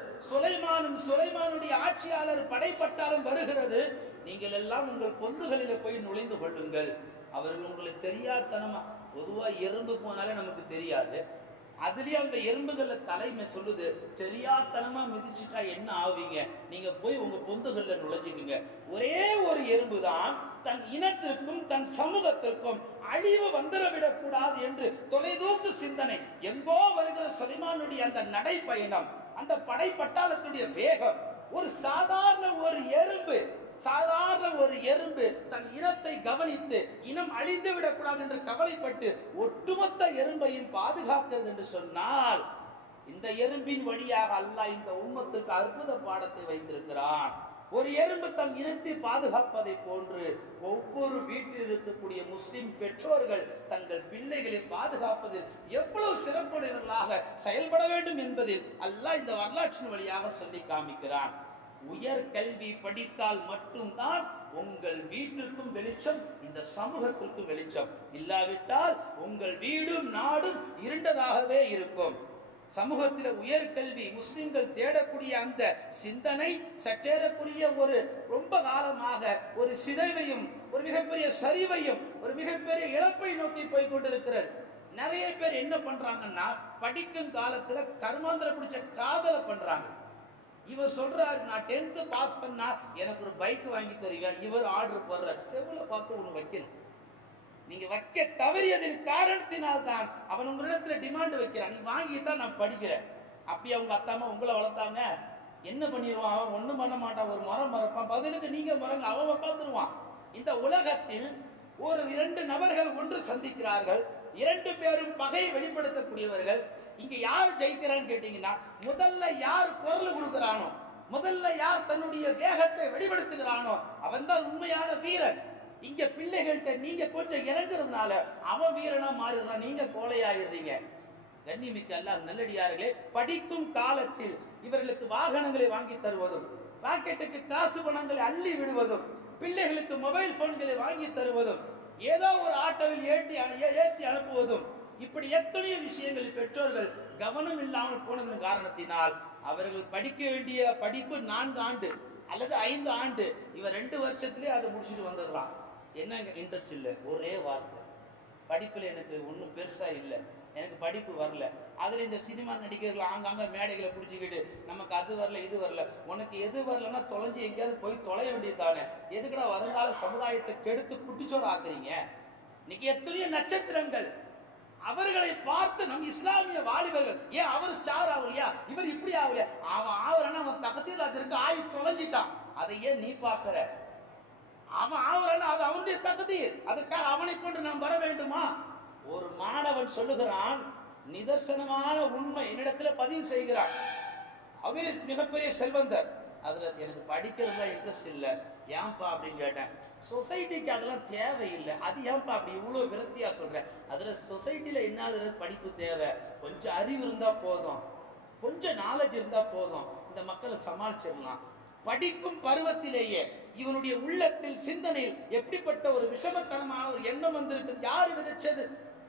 சுலைமானுடைய ஆட்சியாளர் படைப்பட்டாளம் வருகிறது, நீங்கள் எல்லாம் உங்கள் பொந்துகளில் போய் நுழைந்து கொள்ளுங்கள். அவர்கள் உங்களுக்கு தெரியாதனமா, பொதுவா எறும்பு போனாலே நமக்கு தெரியாது, அதுலயும் அந்த எறும்புகள்ல தலைமை சொல்லுது, தெரியாதனமா மிதிச்சுட்டா என்ன ஆவீங்க, நீங்க போய் உங்க பொந்துகள்ல நுழைஞ்சுக்குங்க. ஒரே ஒரு எறும்பு தான் தன் இனத்திற்கும் தன் சமூகத்திற்கும் அழிவு வந்துவிடக் கூடாது என்று தொலைதூக்கு சிந்தனை. எங்கோ வருகிற சுலைமானுடைய அந்த நடைப்பயணம், அந்த படைப்பட்டாளத்துடைய வேகம், ஒரு சாதாரண ஒரு எறும்பு தன் இனத்தை கவனித்து இனம் அழிந்து விடக்கூடாது என்று கவலைப்பட்டு ஒட்டுமொத்த எறும்பையும் பாதுகாக்கிறது என்று சொன்னால், இந்த எறும்பின் வழியாக அல்லாஹ் இந்த உம்மத்திற்கு அற்புத பாடத்தை வைத்திருக்கிறான். ஒரு எறும்பு தன் இனத்தை பாதுகாப்பதை போன்று ஒவ்வொரு வீட்டில் இருக்கக்கூடிய முஸ்லிம் பெற்றோர்கள் தங்கள் பிள்ளைகளை பாதுகாப்பதில் எவ்வளவு சிறப்புடையவர்களாக செயல்பட வேண்டும் என்பதில் அல்லாஹ் இந்த வரலாற்றின் வழியாக சொல்லி காமிக்கிறான். உயர் கல்வி படித்தால் மட்டும்தான் உங்கள் வீட்டிற்கும் வெளிச்சம், இந்த சமூகத்திற்கும் வெளிச்சம். இல்லாவிட்டால் உங்கள் வீடும் நாடும் இருண்டதாகவே இருக்கும். சமூகத்தில் உயர்கல்வி முஸ்லிம்கள் தேடக்கூடிய அந்த சிந்தனை சற்றேறக்குரிய ஒரு ரொம்ப காலமாக ஒரு சிதைவையும், ஒரு மிகப்பெரிய சரிவையும், ஒரு மிகப்பெரிய இழப்பை நோக்கி போய் கொண்டிருக்கிறது. நிறைய பேர் என்ன பண்றாங்கன்னா, படிக்கும் காலத்துல கர்மாந்திர பிடிச்ச காதலை பண்றாங்க. இவர் சொல்றாரு, நான் 10th பாஸ் பண்ணா எனக்கு ஒரு பைக் வாங்கி தருவீங்க. இவர் ஆர்டர் போடுறார், செவுல பார்த்து ஒன்று வைக்கணும். நீங்க வைக்க தவறியதின் காரணத்தினால்தான் அவன் உங்களிடத்துல டிமாண்ட் வைக்கிறான், நீ வாங்கித்தான் நான் படிக்கிறேன். அப்படி அவங்க அத்தாமா உங்களை வளர்த்தாங்க, என்ன பண்ணிடுவான்? அவன் ஒன்றும் பண்ண மாட்டான், ஒரு மரம் மறப்பான், பதிலுக்கு நீங்க மரங்க அவன் உட்காந்துருவான். இந்த உலகத்தில் ஒரு 2 நபர்கள் ஒன்று சந்திக்கிறார்கள், 2 பேரும் பகை வெளிப்படுத்தக்கூடியவர்கள். இங்க யார் ஜெயிக்கிறான்னு கேட்டீங்கன்னா, முதல்ல யார் குரல் கொடுக்கிறானோ, முதல்ல யார் தன்னுடைய வேகத்தை வெளிப்படுத்துகிறானோ அவன் தான் உண்மையான வீரன். இங்க பிள்ளைகள்கிட்ட நீங்க கொஞ்சம் இறங்குறதுனால அவன் வீரனா மாறிடுறான், நீங்க கோழையாயிடுறீங்க. கண்ணியமிக்க அல்லாஹ் நல்லடியார்களே, படிக்கும் காலத்தில் இவர்களுக்கு வாகனங்களை வாங்கி தருவதும், பாக்கெட்டுக்கு காசு பணங்களை அள்ளி விடுவதும், பிள்ளைகளுக்கு மொபைல் போன்களை வாங்கி தருவதும், ஏதோ ஒரு ஆட்டோவில் ஏற்றி அனுப்புவதும், இப்படி எத்தனையோ விஷயங்களில் பெற்றோர்கள் கவனம் இல்லாமல் போனதன் காரணத்தினால் அவர்கள் படிக்க வேண்டிய படிப்பு 4 ஆண்டு, அல்லது 5 ஆண்டு, இவன் 2 வருஷத்துலேயே அதை முடிச்சுட்டு வந்துடுறான். என்ன இன்ட்ரெஸ்ட் இல்லை, ஒரே வார்த்தை, படிப்பில் எனக்கு ஒன்றும் பெருசாக இல்லை, எனக்கு படிப்பு வரல. அதில் இந்த சினிமா நடிகர்கள் ஆங்காங்க மேடைகளை பிடிச்சிக்கிட்டு நமக்கு அது வரல இது வரல. உனக்கு எது வரலன்னா தொலைஞ்சி எங்கேயாவது போய் தொலைய வேண்டியதானே, எதுக்குடா வருங்கால சமுதாயத்தை கெடுத்து குட்டிச்சோறு ஆக்குறீங்க? இன்னைக்கு எத்தனையோ நட்சத்திரங்கள், அவர்களை பார்த்து நம் இஸ்லாமிய வாலிபர்கள், ஏன் அவர் ஸ்டார் ஆகலையா, இவர் இப்படி ஆகலையா, அவன் ஆவரன்னா அவன் தகத்தில் அதற்கு ஆகி தொலைஞ்சிட்டான், அதை ஏன் நீ பார்க்கிற? அவன் ஆவரன்னா அது அவனுடைய தகுதியில், அதற்காக அவனை கொண்டு நாம் வர வேண்டுமா? ஒரு மாணவன் சொல்லுகிறான், நிதர்சனமான உண்மை என்னிடத்துல பதிவு செய்கிறான். அவர் மிகப்பெரிய செல்வந்தர், அதுல எனக்கு படிக்கிறதுல இன்ட்ரெஸ்ட் இல்லை. ஏன்பா அப்படின்னு கேட்டேன். சொசைட்டிக்கு அதெல்லாம் தேவையில்லை. அது ஏன்பா அப்படி இவ்வளவு விரக்தியா சொல்றேன்? அதுல சொசைட்டில என்ன படிப்பு தேவை? கொஞ்சம் அறிவு இருந்தா போதும், கொஞ்சம் நாலேஜ் இருந்தா போதும், இந்த மக்களை சமாளிச்சிடலாம். படிக்கும் பருவத்திலேயே இவனுடைய உள்ளத்தில் சிந்தனையில் எப்படிப்பட்ட ஒரு விஷமத்தனமான ஒரு எண்ணம் வந்திருக்கு? யாரு விதைச்சது?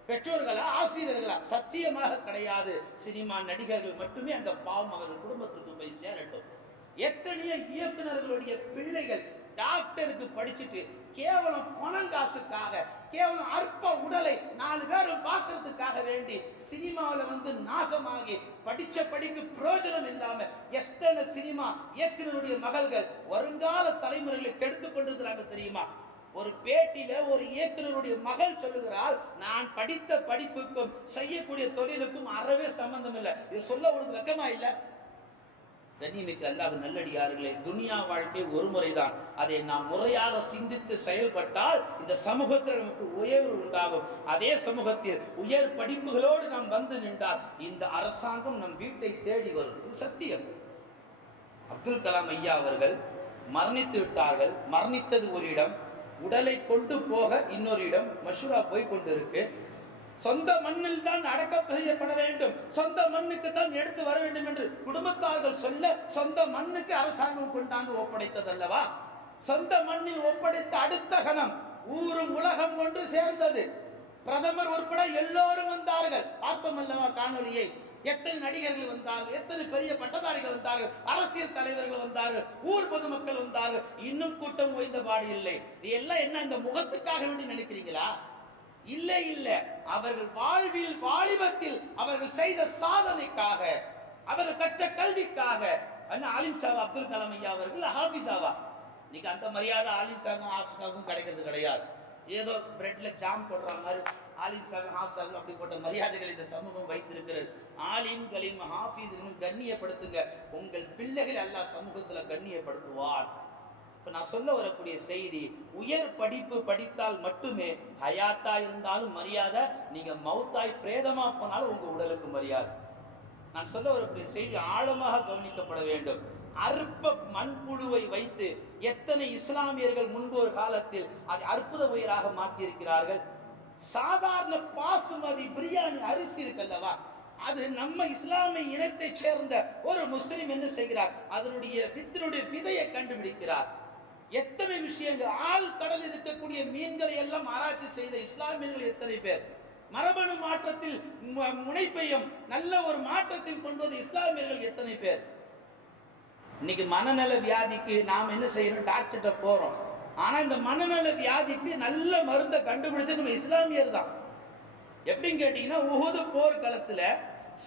பெற்றோர்களா, ஆசிரியர்களா? சத்தியமாக கிடையாது. சினிமா நடிகர்கள் மட்டுமே அந்த பாவம் அவர்கள் குடும்பத்திற்கு போய் சேரட்டும். எத்தனையோ இயக்குநர்களுடைய பிள்ளைகள் டாக்டருக்கு படிச்சுட்டு கேவலம் பணம் காசுக்காக, கேவலம் அற்ப உடலை 4 பேரும் பார்க்கறதுக்காக வேண்டி சினிமாவில் நாசமாகி படிச்ச படிக்கு பிரயோஜனம் இல்லாம எத்தனை சினிமா இயக்குநருடைய மகள்கள் வருங்கால தலைமுறைகளை கெடுத்துக் கொண்டிருக்கிறாங்க தெரியுமா? ஒரு பேட்டியில ஒரு இயக்குநருடைய மகள் சொல்லுகிறாள், நான் படித்த படிப்புக்கும் செய்யக்கூடிய தொழிலுக்கும் அறவே சம்பந்தம் இல்லை. இது சொல்ல உனக்கு வெக்கமா இல்லை? கண்ணியமிக்க அல்லாஹ் நல்லடியார்களே, துனியா வாழ்க்கை ஒரு முறைதான். அதை நாம் முறையாக சிந்தித்து செயல்பட்டால் இந்த சமூகத்தில் நமக்கு உயர்வு உண்டாகும். அதே சமூகத்தில் உயர் படிப்புகளோடு நாம் வந்து நின்றால் இந்த அரசாங்கம் நம் வீட்டை தேடி வரும். இது சத்தியம். அப்துல் கலாம் ஐயா அவர்கள் மரணித்து விட்டார்கள். மரணித்தது ஒரு இடம், உடலை கொண்டு போக இன்னொரு இடம் மஷூரா போய் கொண்டிருக்கு. சொந்த மண்ணில் தான் அடக்கம் செய்யப்பட வேண்டும், சொந்த மண்ணுக்கு தான் எடுத்து வர வேண்டும் என்று குடும்பத்தார்கள் சொல்ல, சொந்த மண்ணுக்கு அரசாங்கம் கொண்டாந்து ஒப்படைத்ததல்லவா? சொந்த மண்ணில் ஒப்படைத்த அடுத்த கணம் ஊரும் உலகம் ஒன்று சேர்ந்தது. பிரதமர் உட்பட எல்லோரும் வந்தார்கள். பார்த்தமல்லவா காணொலியை? எத்தனை நடிகர்கள் வந்தார்கள், எத்தனை பெரிய பட்டதாரிகள் வந்தார்கள், அரசியல் தலைவர்கள் வந்தார்கள், ஊர் பொதுமக்கள் வந்தார்கள். இன்னும் கூட்டம் ஓய்ந்த பாடு இல்லை. இது எல்லாம் என்ன, இந்த முகத்துக்காக வேண்டி நினைக்கிறீங்களா? இல்லை இல்லை, அவர்கள் வாழ்வில் வாலிபத்தில் அவர்கள் செய்த சாதனைக்காக, அவர்கள் கற்ற கல்விக்காக. ஆலிம் சாவா அப்துல் கலாம் ஐயா அவர்கள் ஹாபிஸாவா? இன்னைக்கு அந்த மரியாதை ஆலிம் சாகும் ஹாபிஸாகும் கிடைக்கிறது கிடையாது. ஏதோ பிரெட்ல ஜாம் போடுற மாதிரி ஆலிம் சாகும் ஹாபிஸாகும் அப்படிப்பட்ட மரியாதைகள் இந்த சமூகம் வைத்திருக்கிறது. ஆலிம்களையும் ஹாபிஸ்களையும் கண்ணியப்படுத்துங்க. உங்கள் பிள்ளைகள் அல்லாஹ் சமூகத்துல கண்ணியப்படுத்துவார். நான் சொல்ல வரக்கூடிய செய்தி, உயர் படிப்பு படித்தால் மட்டுமே ஹயாத்தா இருந்தாலும் மரியாதை, நீங்க மௌத்தாய் பிரேதமா போனாலும் உங்க உடலுக்கு மரியாதை. நான் சொல்ல வரக்கூடிய செய்தி ஆழமாக கவனிக்கப்பட வேண்டும். அற்ப மண்புழுவை வைத்து எத்தனை இஸ்லாமியர்கள் முன்பு ஒரு காலத்தில் அதை அற்புத உயிராக மாற்றி இருக்கிறார்கள். சாதாரண பாசுமதி பிரியாணி அரிசி இருக்கல்லவா, அது நம்ம இஸ்லாமிய இனத்தை சேர்ந்த ஒரு முஸ்லிம் என்ன செய்கிறார்? அதனுடைய விதையை கண்டுபிடிக்கிறார். எத்தனை விஷயங்கள், ஆள் கடலில் இருக்கக்கூடிய மீன்களை எல்லாம் ஆராய்ச்சி செய்த இஸ்லாமியர்கள் எத்தனை பேர்? மரபணு மாற்றத்தில் முனைப்பையும் நல்ல ஒரு மாற்றத்தில் கொண்டு வந்த இஸ்லாமியர்கள் எத்தனை பேர்? இன்னைக்கு மனநல வியாதிக்கு நாம் என்ன செய்யறோம்? டாக்டர்கிட்ட போறோம். ஆனா இந்த மனநல வியாதிக்கு நல்ல மருந்தை கண்டுபிடிச்சது நம்ம இஸ்லாமியர் தான். எப்படின்னு கேட்டீங்கன்னா, உஹுது போர்க்களத்துல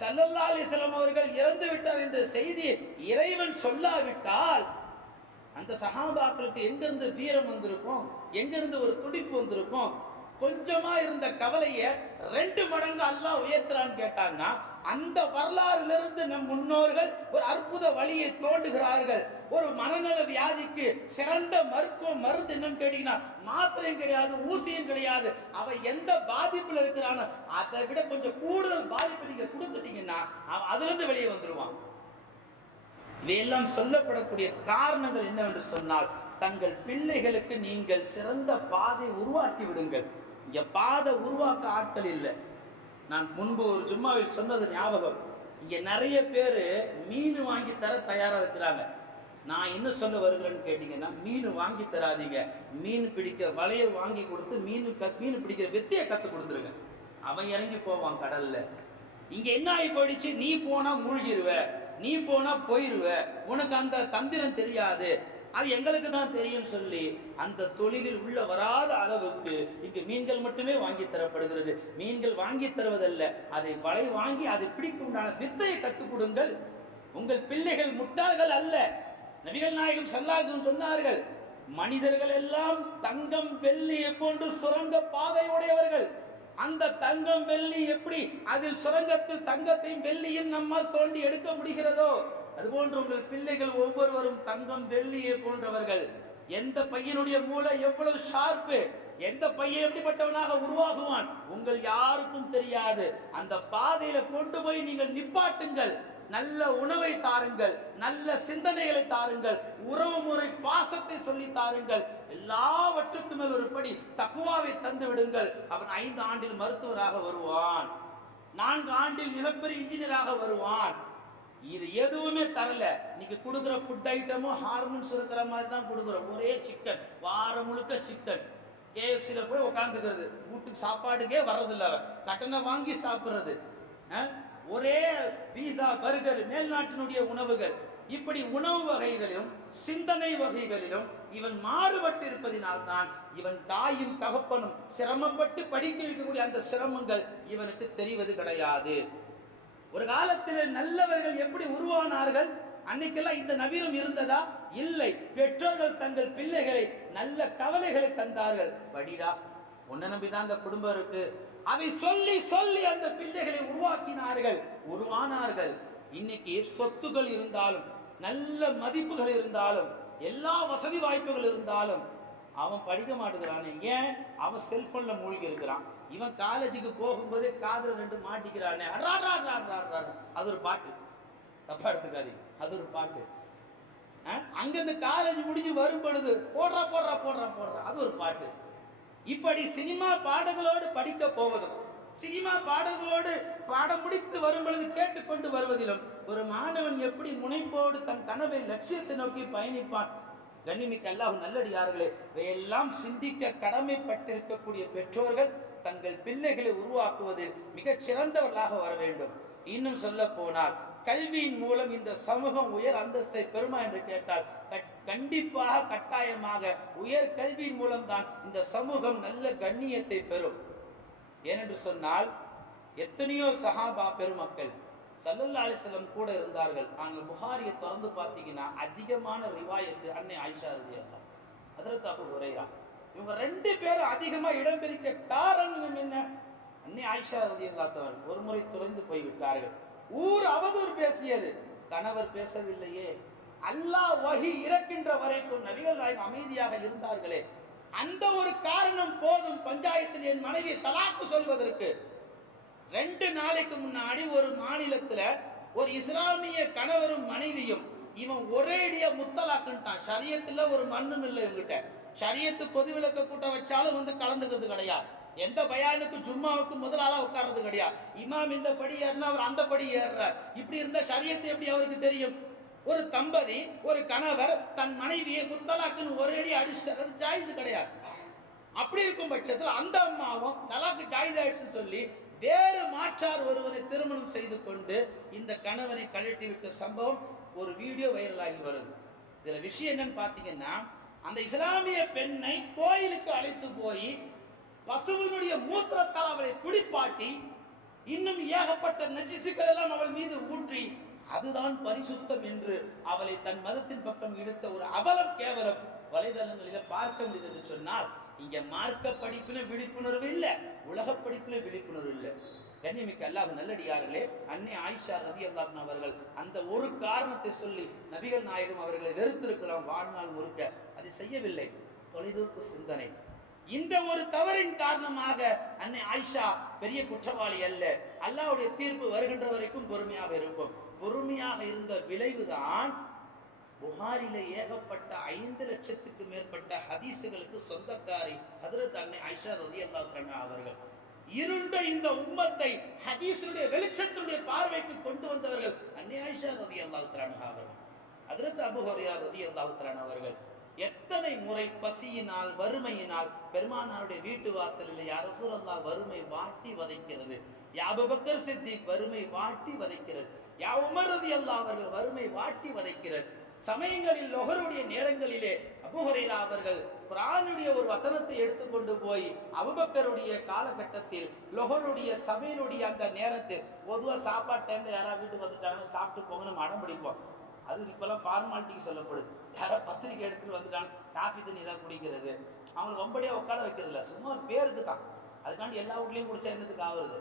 ஸல்லல்லாஹு அலைஹி வஸல்லம் அவர்கள் இறந்து விட்டார் என்ற செய்தியை இறைவன் சொல்லாவிட்டால் அந்த சஹாபாக்களுக்கு எங்கிருந்து வீரம் வந்திருக்கும்? எங்கிருந்து ஒரு துடிப்பு வந்திருக்கும்? கொஞ்சமா இருந்த கவலையை 2 மடங்கு அல்லாஹ் உயர்த்துறான்னு கேட்டாங்கன்னா, அந்த வரலாறிலிருந்து நம் முன்னோர்கள் ஒரு அற்புத வழியை தோண்டுகிறார்கள். ஒரு மனநல வியாதிக்கு சிறந்த மருத்துவ மருந்து என்னன்னு கேட்டீங்கன்னா, மாத்திரையும் கிடையாது, ஊசியும் கிடையாது. அவ எந்த பாதிப்புல இருக்கிறானோ அதை விட கொஞ்சம் கூடுதல் பாதிப்பு நீங்க கொடுத்துட்டீங்கன்னா அதுல இருந்து வெளியே வந்துருவான். இவையெல்லாம் சொல்லப்படக்கூடிய காரணங்கள் என்னவென்று சொன்னால், தங்கள் பிள்ளைகளுக்கு நீங்கள் சிறந்த பாதை உருவாக்கி விடுங்கள். இங்க பாதை உருவாக்க ஆட்கள் இல்லை. நான் முன்பு ஒரு ஜும்மாவில் சொன்னது ஞாபகம். இங்க நிறைய பேர் மீன் வாங்கி தர தயாரா இருக்கிறாங்க. நான் என்ன சொல்ல வருகிறேன்னு கேட்டீங்கன்னா, மீன் வாங்கி தராதீங்க, மீன் பிடிக்க வலையை வாங்கி கொடுத்து மீன் பிடிக்கிற வித்தையை கத்து கொடுத்துருங்க. அவன் இறங்கி போவான் கடல்ல. இங்க என்ன ஆகி போயிடுச்சு? நீ போனா மூழ்கிடுவ, நீ போனா போயிருவ, உனக்கு அந்த தந்திரம் தெரியாது. அது எங்களுக்கு தான் தெரியும் சொல்லி அந்த தொழிலில் உள்ள வராத அளவுக்கு இங்கு மீன்கள் மட்டுமே வாங்கி தரப்படுகிறது. மீன்கள் வாங்கி தருவதல்ல, அதை வலை வாங்கி அதை பிடிக்கும் உண்டான வித்தையை கற்றுக் கொடுங்கள். உங்கள் பிள்ளைகள் முட்டாள்கள் அல்ல. நபிகள் நாயகம் ஸல்லல்லாஹு அலைஹி வஸல்லம் சொன்னார்கள், மனிதர்கள் எல்லாம் தங்கம் வெள்ளியை போன்று சுரங்க பாதை உடையவர்கள். அந்த தங்கம் வெள்ளி எப்படி அதில் சுரங்கத்தில் தங்கத்தையும் வெள்ளியும் நம்மால் தோண்டி எடுக்க முடிகிறதோ, அதுபோன்று உங்கள் பிள்ளைகள் ஒவ்வொருவரும் தங்கம் வெள்ளியை போன்றவர்கள். எந்த பையனுடைய மூளை எவ்வளவு ஷார்ப்பு, எந்த பையன் எப்படிப்பட்டவனாக உருவாகுவான் உங்கள் யாருக்கும் தெரியாது. அந்த பாதையில கொண்டு போய் நீங்கள் நிப்பாட்டுங்கள். நல்ல உணவை தாருங்கள், நல்ல சிந்தனைகளை தாருங்கள், உறவு முறை பாசத்தை சொல்லி தாருங்கள். எல்லாவற்றுக்கும் மேல் ஒரு படி தக்வாவை தந்து விடுங்கள். அவன் 5 ஆண்டில் மருத்துவராக வருவான், 4 ஆண்டில் மிகப்பெரிய இன்ஜினியராக வருவான். இது எதுவுமே தரல. நீங்க கொடுக்குற ஃபுட் ஐட்டமும் ஹார்மோன்ஸ் இருக்கிற மாதிரி தான் கொடுக்குறோம். ஒரே சிக்கன், வாரம் முழுக்க சிக்கன். KFCல போய் உட்காந்துக்கிறது, வீட்டுக்கு சாப்பாடுக்கே வர்றதில்ல, கட்டணம் வாங்கி சாப்பிட்றது. ஒரே பீஸா, பர்கர், மேல்நாட்டினுடைய உணவுகள். இப்படி உணவு வகைகளிலும் சிந்தனை வகைகளிலும் இவன் மாறுபட்டு இருப்பதினால்தான் இவன் தாயும் தகப்பனும் சிரமப்பட்டு படிக்க வைக்கக்கூடிய அந்த சிரமங்கள் இவனுக்கு தெரிவது கிடையாது. ஒரு காலத்தில் நல்லவர்கள் எப்படி உருவானார்கள்? அன்னைக்கெல்லாம் இந்த நவீனம் இருந்ததா? இல்லை. பெற்றோர்கள் தங்கள் பிள்ளைகளை நல்ல கவலைகளை தந்தார்கள். படிடா, உன்னை நம்பிதான் அந்த குடும்பம் இருக்கு. அதை சொல்லி சொல்லி அந்த பிள்ளைகளை உருவாக்கினார்கள், உருவானார்கள். இன்னைக்கு சொத்துக்கள் இருந்தாலும், நல்ல மதிப்புகள் இருந்தாலும், எல்லா வசதி வாய்ப்புகள் இருந்தாலும் அவன் படிக்க மாட்டேங்கிறானே. ஏன்? அவன் செல்போன்ல மூழ்கி இருக்கிறான். இவன் காலேஜுக்கு போகும்போதே காதுல 2 மாட்டிக்கிறானே. அது ஒரு பாட்டு, தப்பா எடுத்துக்காதீங்க, அது ஒரு பாட்டு. அங்கிருந்து காலேஜ் முடிஞ்சு வரும் பொழுது போடுறா போடுறா போடுறா போடுறா, அது ஒரு பாட்டு. இப்படி சினிமா பாடங்களோடு படிக்க போவதும், சினிமா பாடங்களோடு பாடம் முடித்து வரும் பொழுது கேட்டுக்கொண்டு வருவதிலும் ஒரு மாணவன் எப்படி முனைப்போடு தன் கனவை லட்சியத்தை நோக்கி பயணிப்பான்? கண்ணிமிக்க அல்லாஹ் நல்லடியார்களே, இவையெல்லாம் சிந்திக்க கடமைப்பட்டிருக்கக்கூடிய பெற்றோர்கள் தங்கள் பிள்ளைகளை உருவாக்குவதில் மிகச் சிறந்தவர்களாக வர வேண்டும். இன்னும் சொல்ல போனால், கல்வியின் மூலம் இந்த சமூகம் உயர் அந்தஸ்தை பெறுமா என்று கேட்டால் கண்டிப்பாக, கட்டாயமாக உயர் கல்வியின் மூலம்தான் இந்த சமூகம் நல்ல கண்ணியத்தை பெறும். ஏனென்று சொன்னால், எத்தனையோ சஹாபா பெருமக்கள் ஸல்லல்லாஹு அலைஹி வஸல்லம் கூட இருந்தார்கள். ஆனால் புகாரியை திறந்து பார்த்தீங்கன்னா அதிகமான ரிவாயத்து அன்னை ஆயிஷா ரலியல்லாஹு அன்ஹா, ஹஜ்ரத் அபூ ஹுரைரா, இவங்க 2 பேரும் அதிகமாக இடம்பெறிக்க காரணம் என்ன? அன்னை ஆயிஷா ரலியல்லாஹு அன்ஹா ஒரு முறை துறந்து போய்விட்டார்கள். ஊர் அவதூறு பேசியது, கணவர் பேசவில்லையே. அல்லாஹ் வஹி இறக்கின்ற வரைக்கும் நபிகள் நாயகம் அமைதியாக இருந்தார்களே, அந்த ஒரு காரணம் போதும் பஞ்சாயத்தில் என் மனைவியை தலாக்கு சொல்வதற்கு. 2 நாளைக்கு முன்னாடி ஒரு மாநிலத்துல ஒரு இஸ்லாமிய கணவரும் மனைவியும் இவன் ஒரேடியா முத்தலாக்குன்ட்டான். ஷரியத்துல ஒரு மண்ணும் இல்லை இவங்கிட்ட. ஷரியத்து பொது விளக்க கூட்டம் வச்சாலும் வந்து கலந்துக்கிறது கிடையாது. எந்த பயானுக்கு ஜும்மாவுக்கு முதலாளா உட்கார்றது கிடையாது. இமாம் இந்த படி ஏறினா அவர் அந்த படி ஏறுறார். இப்படி இருந்தா ஷரியத்து எப்படி அவருக்கு தெரியும்? ஒரு தம்பதி, ஒரு கணவர் தன் மனைவியை முத்தலாக்குன்னு ஒரேடி அடிச்சுட்டு ஜாயிஸ் கிடையாது. அப்படி இருக்கும் பட்சத்தில் அந்த அம்மாவும் தலாக்கு ஜாயிஸ் ஆயிடுச்சுன்னு சொல்லி வேறு மாற்றார் ஒருவனை திருமணம் செய்து கொண்டு இந்த கணவனை கழட்டி விட்ட சம்பவம் ஒரு வீடியோ வைரலாகி வருது. இதுல விஷயம் என்னன்னு பாத்தீங்கன்னா, அந்த இஸ்லாமிய பெண்ணை கோயிலுக்கு அழைத்து போய் பசுவினுடைய மூத்திரத்தால் அவளை குளிப்பாட்டி இன்னும் ஏகப்பட்ட நஜிசுகள் எல்லாம் அவள் மீது ஊற்றி அதுதான் பரிசுத்தம் என்று அவளை தன் மதத்தின் பக்கம் இழுத்த ஒரு அவலம், கேவலம் வலைதளங்களில பார்க்க முடியுது என்று சொன்னால், இங்க மார்க்க படிப்புல விழிப்புணர்வு இல்லை, உலக படிப்புல விழிப்புணர்வு இல்லை. கண்ணியமிக்க அல்லாஹ் நல்லடியார்களே, அன்னை ஆயிஷா ரலியல்லாஹு அன்ஹா அவர்கள் அந்த ஒரு காரணத்தை சொல்லி நபிகள் நாயகம் அவர்களை வெறுத்திருக்கிறோம் வாழ்நாள் முழுக்க. அதை செய்யவில்லை, தொலைதூர்ப்பு சிந்தனை. இந்த ஒரு தவறின் காரணமாக அன்னை ஆயிஷா பெரிய குற்றவாளி அல்ல. அல்லாஹ்வுடைய தீர்ப்பு வருகின்ற வரைக்கும் பொறுமையாக இருப்போம். பொறுமையாக இருந்த விளைவுதான் புகாரில ஏகப்பட்ட 5 லட்சத்துக்கு மேற்பட்ட ஹதீசுகளுக்கு சொந்தக்காரி ஹஜ்ரத் அன்னை ஆயிஷா ரலியல்லாஹு அன்ஹா அவர்கள். இருண்ட இந்த உம்மத்தை ஹதீஸுடைய வெளிச்சத்துடைய பார்வைக்கு கொண்டு வந்தவர்கள் அன்னை ஆயிஷா ரலியல்லாஹு அன்ஹா அவர்கள். ஹஜ்ரத் அபூ ஹுரைரா ரலியல்லாஹு அன்ஹு அவர்கள் எத்தனை முறை பசியினால், வறுமையினால் பெருமானாருடைய வீட்டு வாசலில் யா ரசூலல்லாஹ் வறுமை வாட்டி வதைக்கிறது, யா அபூபக்கர் சித்திக் வறுமை வாட்டி வதைக்கிறது, யா உமர் ரலியல்லாஹு அவர்கள் வறுமை வாட்டி வதைக்கிறது. சமயங்களில் லொஹருடைய நேரங்களிலே அபூ ஹுரைரா அவர்கள் குர்ஆனுடைய ஒரு வசனத்தை எடுத்துக்கொண்டு போய் அபூபக்கருடைய காலகட்டத்தில் லொஹருடைய சபையினுடைய அந்த நேரத்தில் பொதுவாக சாப்பாடு டைம்ல யாராவது வீட்டுக்கு வந்துட்டாங்கன்னா சாப்பிட்டு போங்கன்னு அடம் பிடிப்போம். அது இப்பெல்லாம் ஃபார்மாலிட்டிக்கு சொல்லப்படுது. யாராவது பத்திரிக்கை எடுத்துட்டு வந்துட்டாங்க, காஃபி தண்ணி தான் குடிக்கிறது, அவங்களுக்கு ரொம்படியாக உட்கார வைக்கிறது இல்லை, சும்மா ஒரு பேருக்கு தான். அதுக்காண்டி எல்லா வீட்லையும் குடிச்சா என்னத்துக்கு ஆகுறது,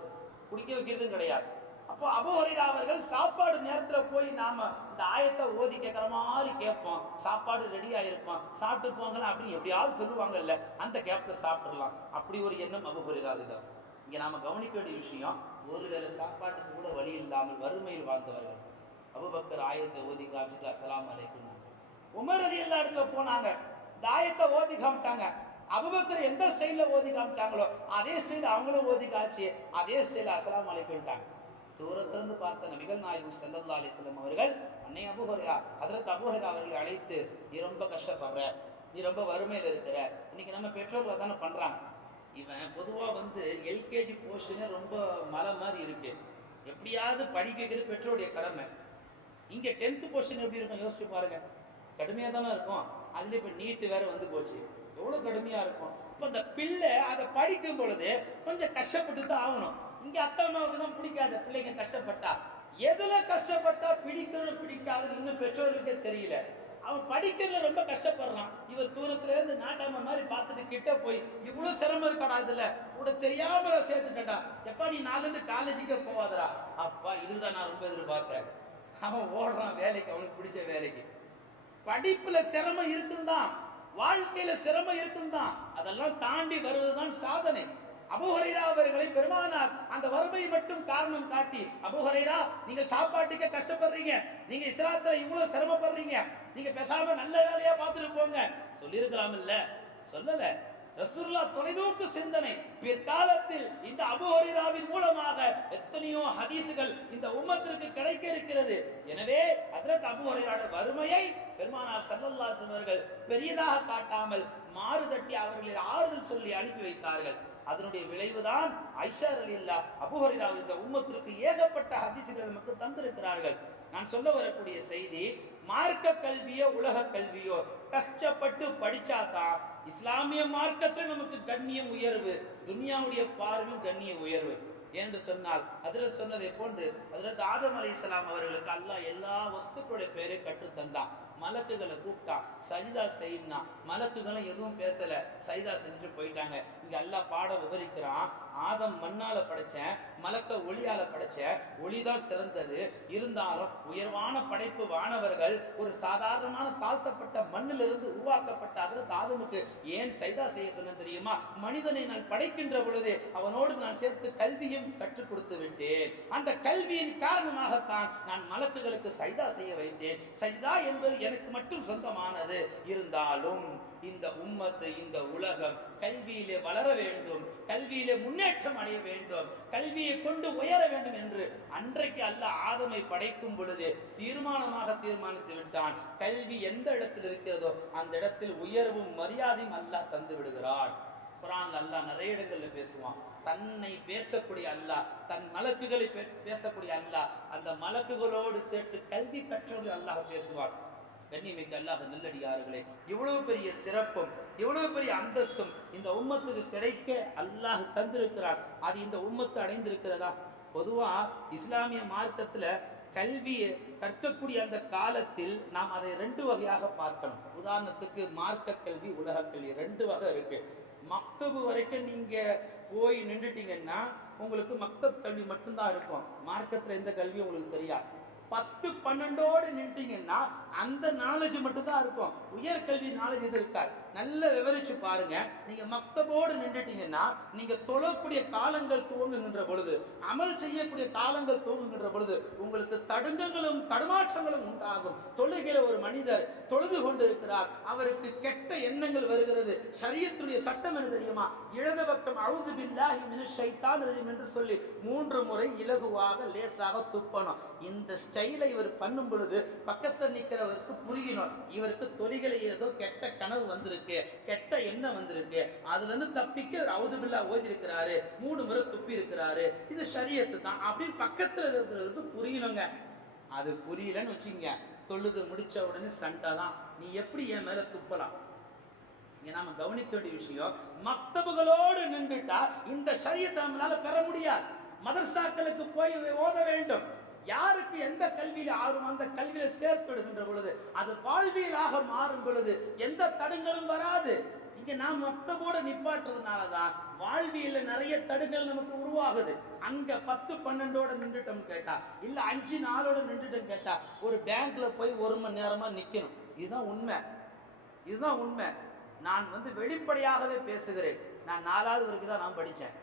குடிக்க வைக்கிறதும் கிடையாது. அப்போ அபூ ஹுரைரா அவர்கள் சாப்பாடு நேரத்தில் போய் நாம இந்த ஆயத்தை ஓதி கேட்குற மாதிரி கேட்போம், சாப்பாடு ரெடியாக இருக்கும், சாப்பிட்டு போங்கன்னு அப்படின்னு எப்படியாவது சொல்லுவாங்கல்ல, அந்த கேப்பில் சாப்பிட்றலாம். அப்படி ஒரு எண்ணம் அபூ ஹுரைராவுக்கு. இங்கே நாம் கவனிக்க வேண்டிய விஷயம், ஒரு வேளை சாப்பாட்டுக்கு கூட வழி இல்லாமல் வறுமையில் வாழ்ந்தவர்கள் அபூபக்கர் ஆயத்தை ஓதி காமிச்சிட்டு அஸ்ஸலாமு அலைக்கும். உமர் ரலியல்லாஹு இடத்துல போனாங்க, இந்த ஆயத்தை ஓதி காமிட்டாங்க. அபூபக்கர் எந்த ஸ்டைலில் ஓதி காமிச்சாங்களோ அதே ஸ்டைல் அவங்களும் ஓதி காமிச்சு அதே ஸ்டைலில் அஸ்ஸலாமு அலைக்கும்ட்டாங்க. தூரத்திலிருந்து பார்த்த நபிகள் நாயகம் ஸல்லல்லாஹு அலைஹி வஸல்லம் அவர்கள் அன்னை அபூ ஹுரைரா ஹஜ்ரத் அபூ ஹுரைரா அவர்களை அழைத்து, நீ ரொம்ப கஷ்டப்படுற, நீ ரொம்ப வறுமையில் இருக்கிற, இன்னைக்கு நம்ம பெற்றோர்கள் தானே பண்றாங்க. இவன் பொதுவாக எல்கேஜி போர்ஷனே ரொம்ப மலை மாதிரி இருக்கு, எப்படியாவது படிக்க வைக்கிறது பெற்றோருடைய கடமை. இங்கே 10th போர்ஷன் எப்படி இருக்கும் யோசிச்சு பாருங்க, கடுமையாக தானே இருக்கும். அதுல இப்போ நீட்டு வேற போச்சு, எவ்வளோ கடுமையாக இருக்கும். இப்போ அந்த பிள்ளை அதை படிக்கும் பொழுது கொஞ்சம் கஷ்டப்பட்டு தான் ஆகணும். இங்கே அத்தை அம்மாவுக்கு தான் பிடிக்காத பிள்ளைங்க கஷ்டப்பட்டா, எதுல கஷ்டப்பட்டா பிடிக்கணும் பிடிக்காதுன்னு இன்னும் பெற்றோருக்கே தெரியல. அவன் படிக்கிறதுல ரொம்ப கஷ்டப்படுறான். இவர் தூரத்துல இருந்து நாட்டாம மாதிரி பார்த்துட்டு கிட்ட போய், இவ்வளவு சிரமம் இருக்காடா இதுல, கூட தெரியாம சேர்த்துட்டா, எப்பா நீ நாளிலிருந்து காலேஜுக்கே போவாதரா, அப்பா இதுதான் நான் ரொம்ப எதிர்பார்த்தேன். அவன் ஓடுறான் வேலைக்கு, அவனுக்கு பிடிச்ச வேலைக்கு. படிப்புல சிரமம் இருக்குந்தான், வாழ்க்கையில சிரமம் இருக்குந்தான், அதெல்லாம் தாண்டி வருவதுதான் சாதனை. அபூ ஹுரைரா அவர்களை பெருமானார் அந்த வறுமை மட்டும் காரணம் காட்டி, அபூ ஹுரைரா நீங்க சாப்பாட்டுக்கு கஷ்டப்படுறீங்க, நீங்க இஸ்லாத்துல இவ்வளவு சிரமப்படுறீங்க, நீங்க பேசாம நல்ல வேலையா பார்த்துட்டு போங்க சொல்லியிருக்கலாம் இல்ல, சொல்லல. ரசூலுல்லாஹ் தொலைநோக்கு சிந்தனை. பிற்காலத்தில் இந்த அபூ ஹுரைராவின் மூலமாக எத்தனையோ ஹதீசுகள் இந்த உம்மத்திற்கு கிடைக்க இருக்கிறது. எனவே ஹஜ்ரத் அபூ ஹுரைராவோட வறுமையை பெருமானார் ஸல்லல்லாஹு அலைஹி வஸல்லம் அவர்கள் பெரியதாக காட்டாமல் மாறுதட்டி அவர்களை ஆறுதல் சொல்லி அனுப்பி வைத்தார்கள். அதனுடைய விளைவுதான் ஆயிஷா ரலியல்லாஹு அபூ ஹுரைரா இந்த உம்மத்திற்கு ஏகப்பட்ட ஹதீசுகள் நமக்கு தந்திருக்கிறார்கள். நான் சொல்ல வரக்கூடிய செய்தி, மார்க்க கல்வியோ உலக கல்வியோ கஷ்டப்பட்டு படிச்சாதான் இஸ்லாமிய மார்க்கத்தில் நமக்கு கண்ணியம் உயர்வு, துன்யாவுடைய பார்வையில் கண்ணிய உயர்வு. என்று சொன்னால் அதில் சொன்னதை போன்று ஹஜ்ரத் ஆதம் அலைஹிஸ்ஸலாம் அவர்களுக்கு அல்லாஹ் எல்லா வஸ்துக்களுடைய பேரை கற்றுத்தந்தான். மலக்குகளை கூப்பிட்டான், சஜிதா செய்யினா, மலக்குகளும் எதுவும் பேசல, சஜிதா செஞ்சுட்டு போயிட்டாங்க. இங்க அல்லாஹ் பாடம் விவரிக்கிறான், ஆதம் மண்ணால படைச்சேன், மலக்க ஒளியால படைச்சேன், ஒளிதான் சிறந்தது, இருந்தாலும் உயர்வான படைப்பு வானவர்கள் ஒரு சாதாரணமான தாழ்த்தப்பட்ட மண்ணிலிருந்து உருவாக்கப்பட்ட ஹஜ்ரத் ஆதமுக்கு ஏன் சஜிதா செய்ய சொன்ன தெரியுமா? மனிதனை நான் படைக்கின்ற பொழுது அவனோடு நான் சேர்த்து கல்வியும் கற்றுக் கொடுத்து விட்டேன், அந்த கல்வியின் காரணமாகத்தான் நான் மலக்குகளுக்கு சஜிதா செய்ய வைத்தேன். சஜிதா என்பது எனக்கு மட்டும் சொந்தமானது. இருந்தாலும் இந்த உம்மத்து, இந்த உலகம் கல்வியிலே வளர வேண்டும், கல்வியிலே முன்னேற்றம் அடைய வேண்டும், கல்வியை கொண்டு உயர வேண்டும் என்று அன்றைக்கு அல்லாஹ் ஆதமை படைக்கும் பொழுது தீர்மானமாக தீர்மானித்து விட்டான். கல்வி எந்த இடத்தில் இருக்கிறதோ அந்த இடத்தில் உயர்வும் மரியாதையும் அல்லாஹ் தந்து விடுகிறான். குர்ஆன்ல அல்லாஹ் நிறைய இடங்கள்ல பேசுவான். தன்னை பேசக்கூடிய அல்லாஹ், தன் மலக்குகளை பேசக்கூடிய அல்லாஹ், அந்த மலக்குகளோடு சேர்த்து கல்வி கற்றோடு அல்லாஹ் பேசுவான். கண்ணியமிக்க அல்லாஹ் நல்லடியார்களே, இவ்வளவு பெரிய சிறப்பும் இவ்வளவு பெரிய அந்தஸ்தும் இந்த உம்மத்துக்கு கிடைக்க அல்லாஹ் தந்திருக்கிறார். அது இந்த உம்மத்து அடைந்திருக்கிறதா? பொதுவா இஸ்லாமிய மார்க்கத்துல கல்வியை கற்கக்கூடிய அந்த காலத்தில் நாம் அதை 2 வகையாக பார்க்கணும். உதாரணத்துக்கு மார்க்க கல்வி, உலக கல்வி 2 வகை இருக்கு. மக்தபு வரைக்கும் நீங்க போய் நின்றுட்டீங்கன்னா உங்களுக்கு மக்தப் கல்வி மட்டும்தான் இருக்கும், மார்க்கத்துல எந்த கல்வி உங்களுக்கு தெரியாது. 10, 12ஓடு நின்றுட்டீங்கன்னா அந்த நாலேஜ் மட்டும்தான் இருக்கும், உயர்கல்வி நாலேஜ் எது இருக்காது. நல்ல விவரிச்சு பாருங்க. நீங்க மக்தபோடு நின்றுட்டீங்கன்னா நீங்க தொழக்கூடிய காலங்கள் துவங்குகின்ற பொழுது, அமல் செய்யக்கூடிய காலங்கள் துவங்குகின்ற பொழுது உங்களுக்கு தடுங்கங்களும் தடுமாற்றங்களும் உண்டாகும். தொழுகையில ஒரு மனிதர் தொழுது கொண்டு இருக்கிறார், அவருக்கு கெட்ட எண்ணங்கள் வருகிறது. ஷரியத்துடைய சட்டம் என்ன தெரியுமா? இடது பக்கம் அஊது பில்லாஹி மினஷ் ஷைத்தானிர் ரஜீம் என்று சொல்லி 3 முறை இலகுவாக லேசாக துப்பணும். இந்த ஸ்டைலை இவர் பண்ணும் பொழுது பக்கத்தில் நிற்கிறவருக்கு புரியணும், இவருக்கு தொழிகளை ஏதோ கெட்ட கனவு வந்திருக்கு, கெட்ட எண்ணம் வந்திருக்கு, அதுல இருந்து தப்பிக்க அஊது பில்லாஹ் ஓதி இருக்கிறாரு, 3 முறை துப்பி இருக்கிறாரு, இது ஷரியத்து தான் அப்படின்னு பக்கத்தில் இருக்கிறவருக்கு புரியணுங்க. அது புரியலன்னு வச்சுங்க, தொழுது முடிச்ச உடனே சண்டை தான். நீ எப்படி என் மேல துப்பலாம்? இங்க நாம கவனிக்க வேண்டிய விஷயம், மக்தபுகளோடு நின்றுட்டா இந்த ஷரியத்தை நம்மளால பெற முடியாது. மதரசாக்களுக்கு போய் ஓத வேண்டும். யாருக்கு எந்த கல்வியில ஆர்வம் அந்த கல்வியில சேர்த்துடுகின்ற பொழுது அது வாழ்வியலாக மாறும் பொழுது எந்த தடங்களும் வராது. இங்க நாம் மக்தபோட நிப்பாட்டுறதுனாலதான் வாழ்வியல நிறைய தடுங்கள் நமக்கு உருவாகுது. அங்க 10-12ஓட நின்றுட்டோம் கேட்டா, இல்ல 5-4ஓட நின்றுட்டோம் கேட்டா, ஒரு பேங்க்ல போய் 1 மணி நேரமா நிக்கணும். இதுதான் உண்மை, இதுதான் உண்மை. நான் வெளிப்படையாகவே பேசுகிறேன். நான் 4வது வரைக்கும் தான் நான் படித்தேன்.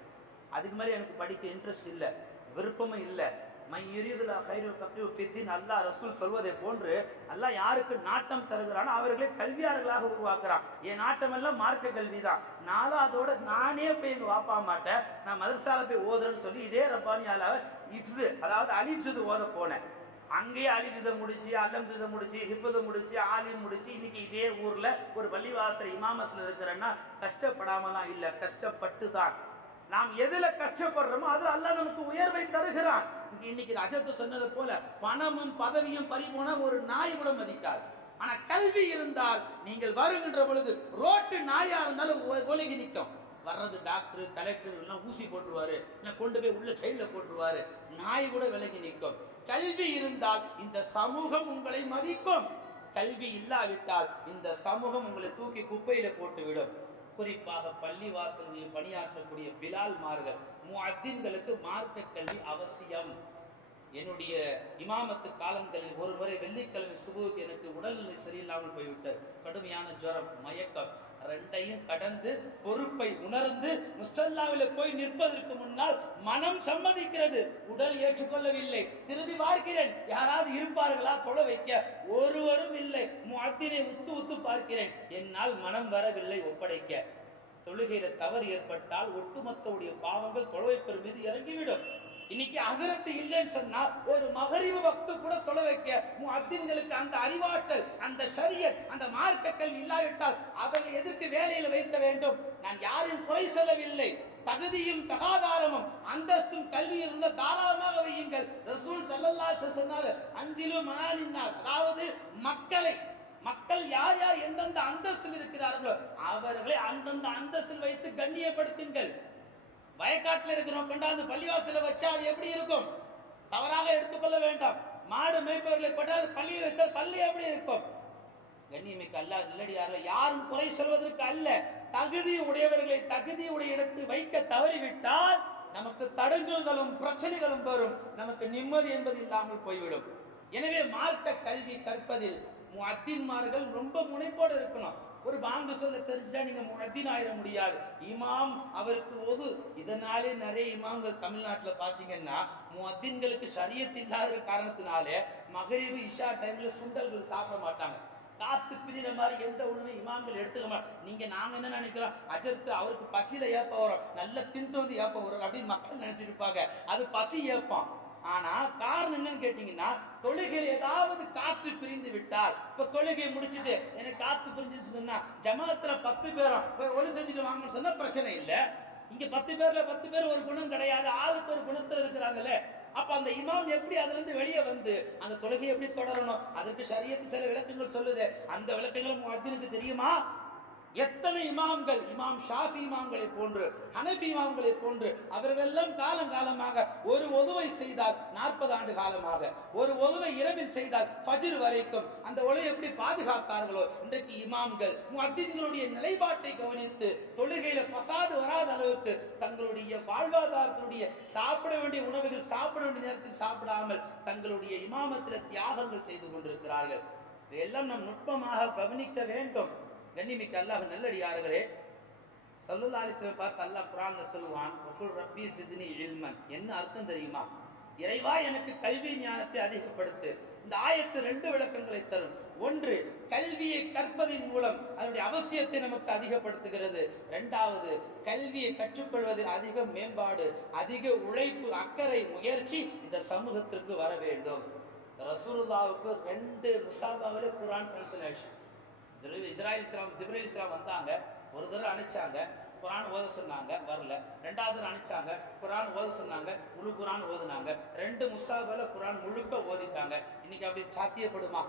அதுக்கு மேலே எனக்கு படிக்க இன்ட்ரெஸ்ட் இல்லை, விருப்பமும் இல்லை. அல்லாஹ் ரசூல் சொல்வதை போன்று அல்லாஹ் யாருக்கு நாட்டம் தருகிறானோ அவர்களை கல்வியாளர்களாக உருவாக்குறான். என் நாட்டம் எல்லாம் மார்க்க கல்வி தான். 4வதோட நானே போய் எங்க வாப்பா மாட்டேன், நான் மதரசால போய் ஓதுறேன்னு சொல்லி இதே ரப்பானியாலாவை இஃப்து, அதாவது அலிஃப்து ஓத போனேன். அங்கேயே அலிஃபிதை முடிச்சு, அல்லம்துதை முடிச்சு, ஹிஃபதை முடிச்சு, ஆலிம் முடிச்சு, இன்னைக்கு இதே ஊர்ல ஒரு பள்ளிவாசல் இமாமத்தில் இருக்கிறேன்னா கஷ்டப்படாமலாம் இல்லை, கஷ்டப்பட்டு தான். நாம் எதுல கஷ்டப்படுறோமோ அதுல அல்லாஹ் நமக்கு உயர்வை தருகிறான். இன்னைக்கு அஜத்து சொன்னது போல பணமும் பதவியும் பறிபோனா ஒரு நாய் கூட மதிக்காது. ஆனா கல்வி இருந்தால் நீங்கள் வருகின்ற பொழுது ரோட்டு நாயா இருந்தாலும் ஒலகி நிற்கும். வர்றது டாக்டர் கலெக்டர் எல்லாம் ஊசி போட்டுருவாரு, இல்லை கொண்டு போய் உள்ள செயல போட்டுருவாரு, நாய் கூட விலகி நிற்கும். கல்வி இருந்தால் இந்த சமூகம் உங்களை மதிக்கும். கல்வி இல்லாவிட்டால் இந்த சமூகம் உங்களை தூக்கி குப்பையில போட்டுவிடும். குறிப்பாக பள்ளி வாசல்களில் பணியாற்றக்கூடிய பிலால்மார்கள், முஅத்தின்களுக்கு மார்க்க கல்வி அவசியம். என்னுடைய இமாமத்து காலங்களில் ஒரு முறை வெள்ளிக்கிழமை சுபுக்கு எனக்கு உடல்நிலை சரியில்லாமல் போய்விட்டது. கடுமையான ஜுரம், மயக்கம். 2ஐயும் கடந்து பொறுப்பை உணர்ந்து முஸல்லாவில் போய் நிற்பதற்கு முன்னால் மனம் சம்மதிக்கிறது, உடல் ஏற்றுக்கொள்ளவில்லை. திரும்பி பார்க்கிறேன், யாராவது இருப்பார்களா தொழ வைக்க? ஒருவரும் இல்லை. முஅத்தினை உத்து பார்க்கிறேன், என்னால் மனம் வரவில்லை ஒப்படைக்க. தொழுகையில தவறு ஏற்பட்டால் ஒட்டுமொத்தவுடைய பாவங்கள் தொலைவைப்பெரு மீது இறங்கிவிடும். இன்னைக்கு ஹஜரத் இல்லைன்னு சொன்னா ஒரு மகரிபு வக்து கூட தொலை வைக்க முஅத்தின்களுக்கு அந்த அறிவாற்றல், அந்த ஷரியத், அந்த மார்க்க கல்வி இல்லாவிட்டால் அவரை எதற்கு வேலையில் வைக்க வேண்டும்? நான் யாரையும் குறை சொல்லவில்லை. தகுதியும் தகாதாரமும் அந்தஸ்தும் கல்வி இருந்த தாராளமாக வையுங்கள். ரசூல் ஸல்லல்லாஹு அலைஹி வஸல்லம் சொன்னார், அஞ்சிலு மனாலின்னார், அதாவது மக்கள் யார் யார் எந்தெந்த அந்தஸ்தில் இருக்கிறார்களோ அவர்களை அந்தந்த அந்தஸ்தில் வைத்து கண்ணியப்படுத்துங்கள். வயக்காட்டில் இருக்கிறோம், கொண்டாந்து பள்ளிவாசல வச்சா அது எப்படி இருக்கும்? தவறாக எடுத்துக்கொள்ள வேண்டாம். மாடு மேய்ப்பவர்களை கொண்டாந்து பள்ளியில் வச்சால் பள்ளி எப்படி இருக்கும்? கண்ணியமிக்க அல்லாஹ் நல்லடியார்கள், யாரும் குறை சொல்வதற்கு அல்ல. தகுதி உடையவர்களை தகுதியுடைய இடத்தில் வைக்க தவறிவிட்டால் நமக்கு தடங்கல்களும் பிரச்சனைகளும் வரும், நமக்கு நிம்மதி என்பது இல்லாமல் போய்விடும். எனவே மார்க்க கல்வி கற்பதில் முஅத்தின்மார்கள் ரொம்ப முனைப்போடு இருக்கணும். ஒரு பாங்கு சொல்ல தெரிஞ்சா நீங்க முஅத்தின் ஆயிட முடியாது. இமாம் அவருக்கு ஓது. இதனாலே நிறைய இமாம்கள் தமிழ்நாட்டில் பார்த்தீங்கன்னா முஅத்தின்களுக்கு ஷரியத் இல்லாத காரணத்தினாலே மகரிபு இஷா டைம்ல சுண்டல்கள் சாப்பிட மாட்டாங்க. காத்து பிதிர மாதிரி எந்த உணவும் இமாம்கள் எடுத்துக்க மாட்டாங்க. நாங்க என்ன நினைக்கிறோம், அஜர்த்து அவருக்கு பசியில ஏப்ப வரும், நல்ல தின்ட்டு வந்து ஏப்ப வரும் அப்படின்னு மக்கள் நினைச்சிருப்பாங்க. அது பசி ஏப்பம். ஆனா காரணம் என்னன்னு கேட்டீங்கன்னா, தொழுகையில் ஏதாவது காற்று பிரிந்து விட்டால், இப்ப தொழுகையை முடிச்சுட்டு எனக்கு காற்று பிரிஞ்சுன்னு சொன்னா ஜமாத்துல 10 பேரும் போய் ஒளி செஞ்சுட்டு வாங்கன்னு சொன்னா பிரச்சனை இல்லை. இங்க 10 பேர்ல 10 பேர் ஒரு குணம் கிடையாது, ஆளுக்கு ஒரு குணத்துல இருக்கிறாங்கல்ல. அப்ப அந்த இமாம் எப்படி அதுல இருந்து வெளியே வந்து அந்த தொழுகையை எப்படி தொடரணும், அதற்கு ஷரியத்து சில விளக்கங்கள் சொல்லுது. அந்த விளக்கங்களும் முஅத்தினுக்கு தெரியுமா? எத்தனை இமாம்கள், இமாம் ஷாஃபி இமாம்களை போன்று, ஹனஃபி இமாம்களை போன்று அவர்களெல்லாம் காலங்காலமாக ஒரு ஒதுவை செய்தால் 40 ஆண்டு காலமாக, ஒரு ஒதுவை இரவில் செய்தால் ஃபஜ்ர் வரைக்கும் அந்த ஒழுவை எப்படி பாதுகாத்தார்களோ, இன்றைக்கு இமாம்கள் முஅத்தின்களுடைய நிலைப்பாட்டை கவனித்து தொழுகையில ஃபசாது வராத அளவுக்கு தங்களுடைய வாழ்வாதாரத்தினுடைய சாப்பிட வேண்டிய உணவுகள் சாப்பிட வேண்டிய நேரத்தில் சாப்பிடாமல் தங்களுடைய இமாமத்தில் தியாகங்கள் செய்து கொண்டிருக்கிறார்கள். இதையெல்லாம் நாம் நுட்பமாக கவனிக்க வேண்டும். கண்ணிமிக்க அல்லாஹ் நல்லடியார்களே, ஸல்லல்லாஹு அலைஹி வஸல்லம் பார்த்து அல்லாஹ் குர்ஆன்ல சொல்வான், வகுல் ரப்பி ஜித்னி இல்மன். என்ன அர்த்தம் தெரியுமா? இறைவா எனக்கு கல்வி ஞானத்தை அதிகப்படுத்து. இந்த ஆயத்து 2 விளக்கங்களை தரும். ஒன்று, கல்வியை கற்பதின் மூலம் அதனுடைய அவசியத்தை நமக்கு அதிகப்படுத்துகிறது. 2வது, கல்வியை கற்றுக்கொள்வதில் அதிக மேம்பாடு, அதிக உழைப்பு, அக்கறை, முயற்சி இந்த சமூகத்திற்கு வர வேண்டும். ரசூலுல்லாஹ்வுக்கு 2 முஸாபாவிலே குர்ஆன் ட்ரான்ஸ்லேஷன். ஜிப்ரீல் இஸ்லாம் வந்தாங்க, ஒரு தடவை அனுப்பிச்சாங்க, குர்ஆன் ஓத சொன்னாங்க, வரல. 2வது அனுப்பிச்சாங்க, குர்ஆன் ஓத சொன்னாங்க, முழு குர்ஆன் ஓதுனாங்க. 2 முஸாஃபில குர்ஆன் முழுக்க ஓதிட்டாங்க. இன்னைக்கு அப்படி சாத்தியப்படுமா?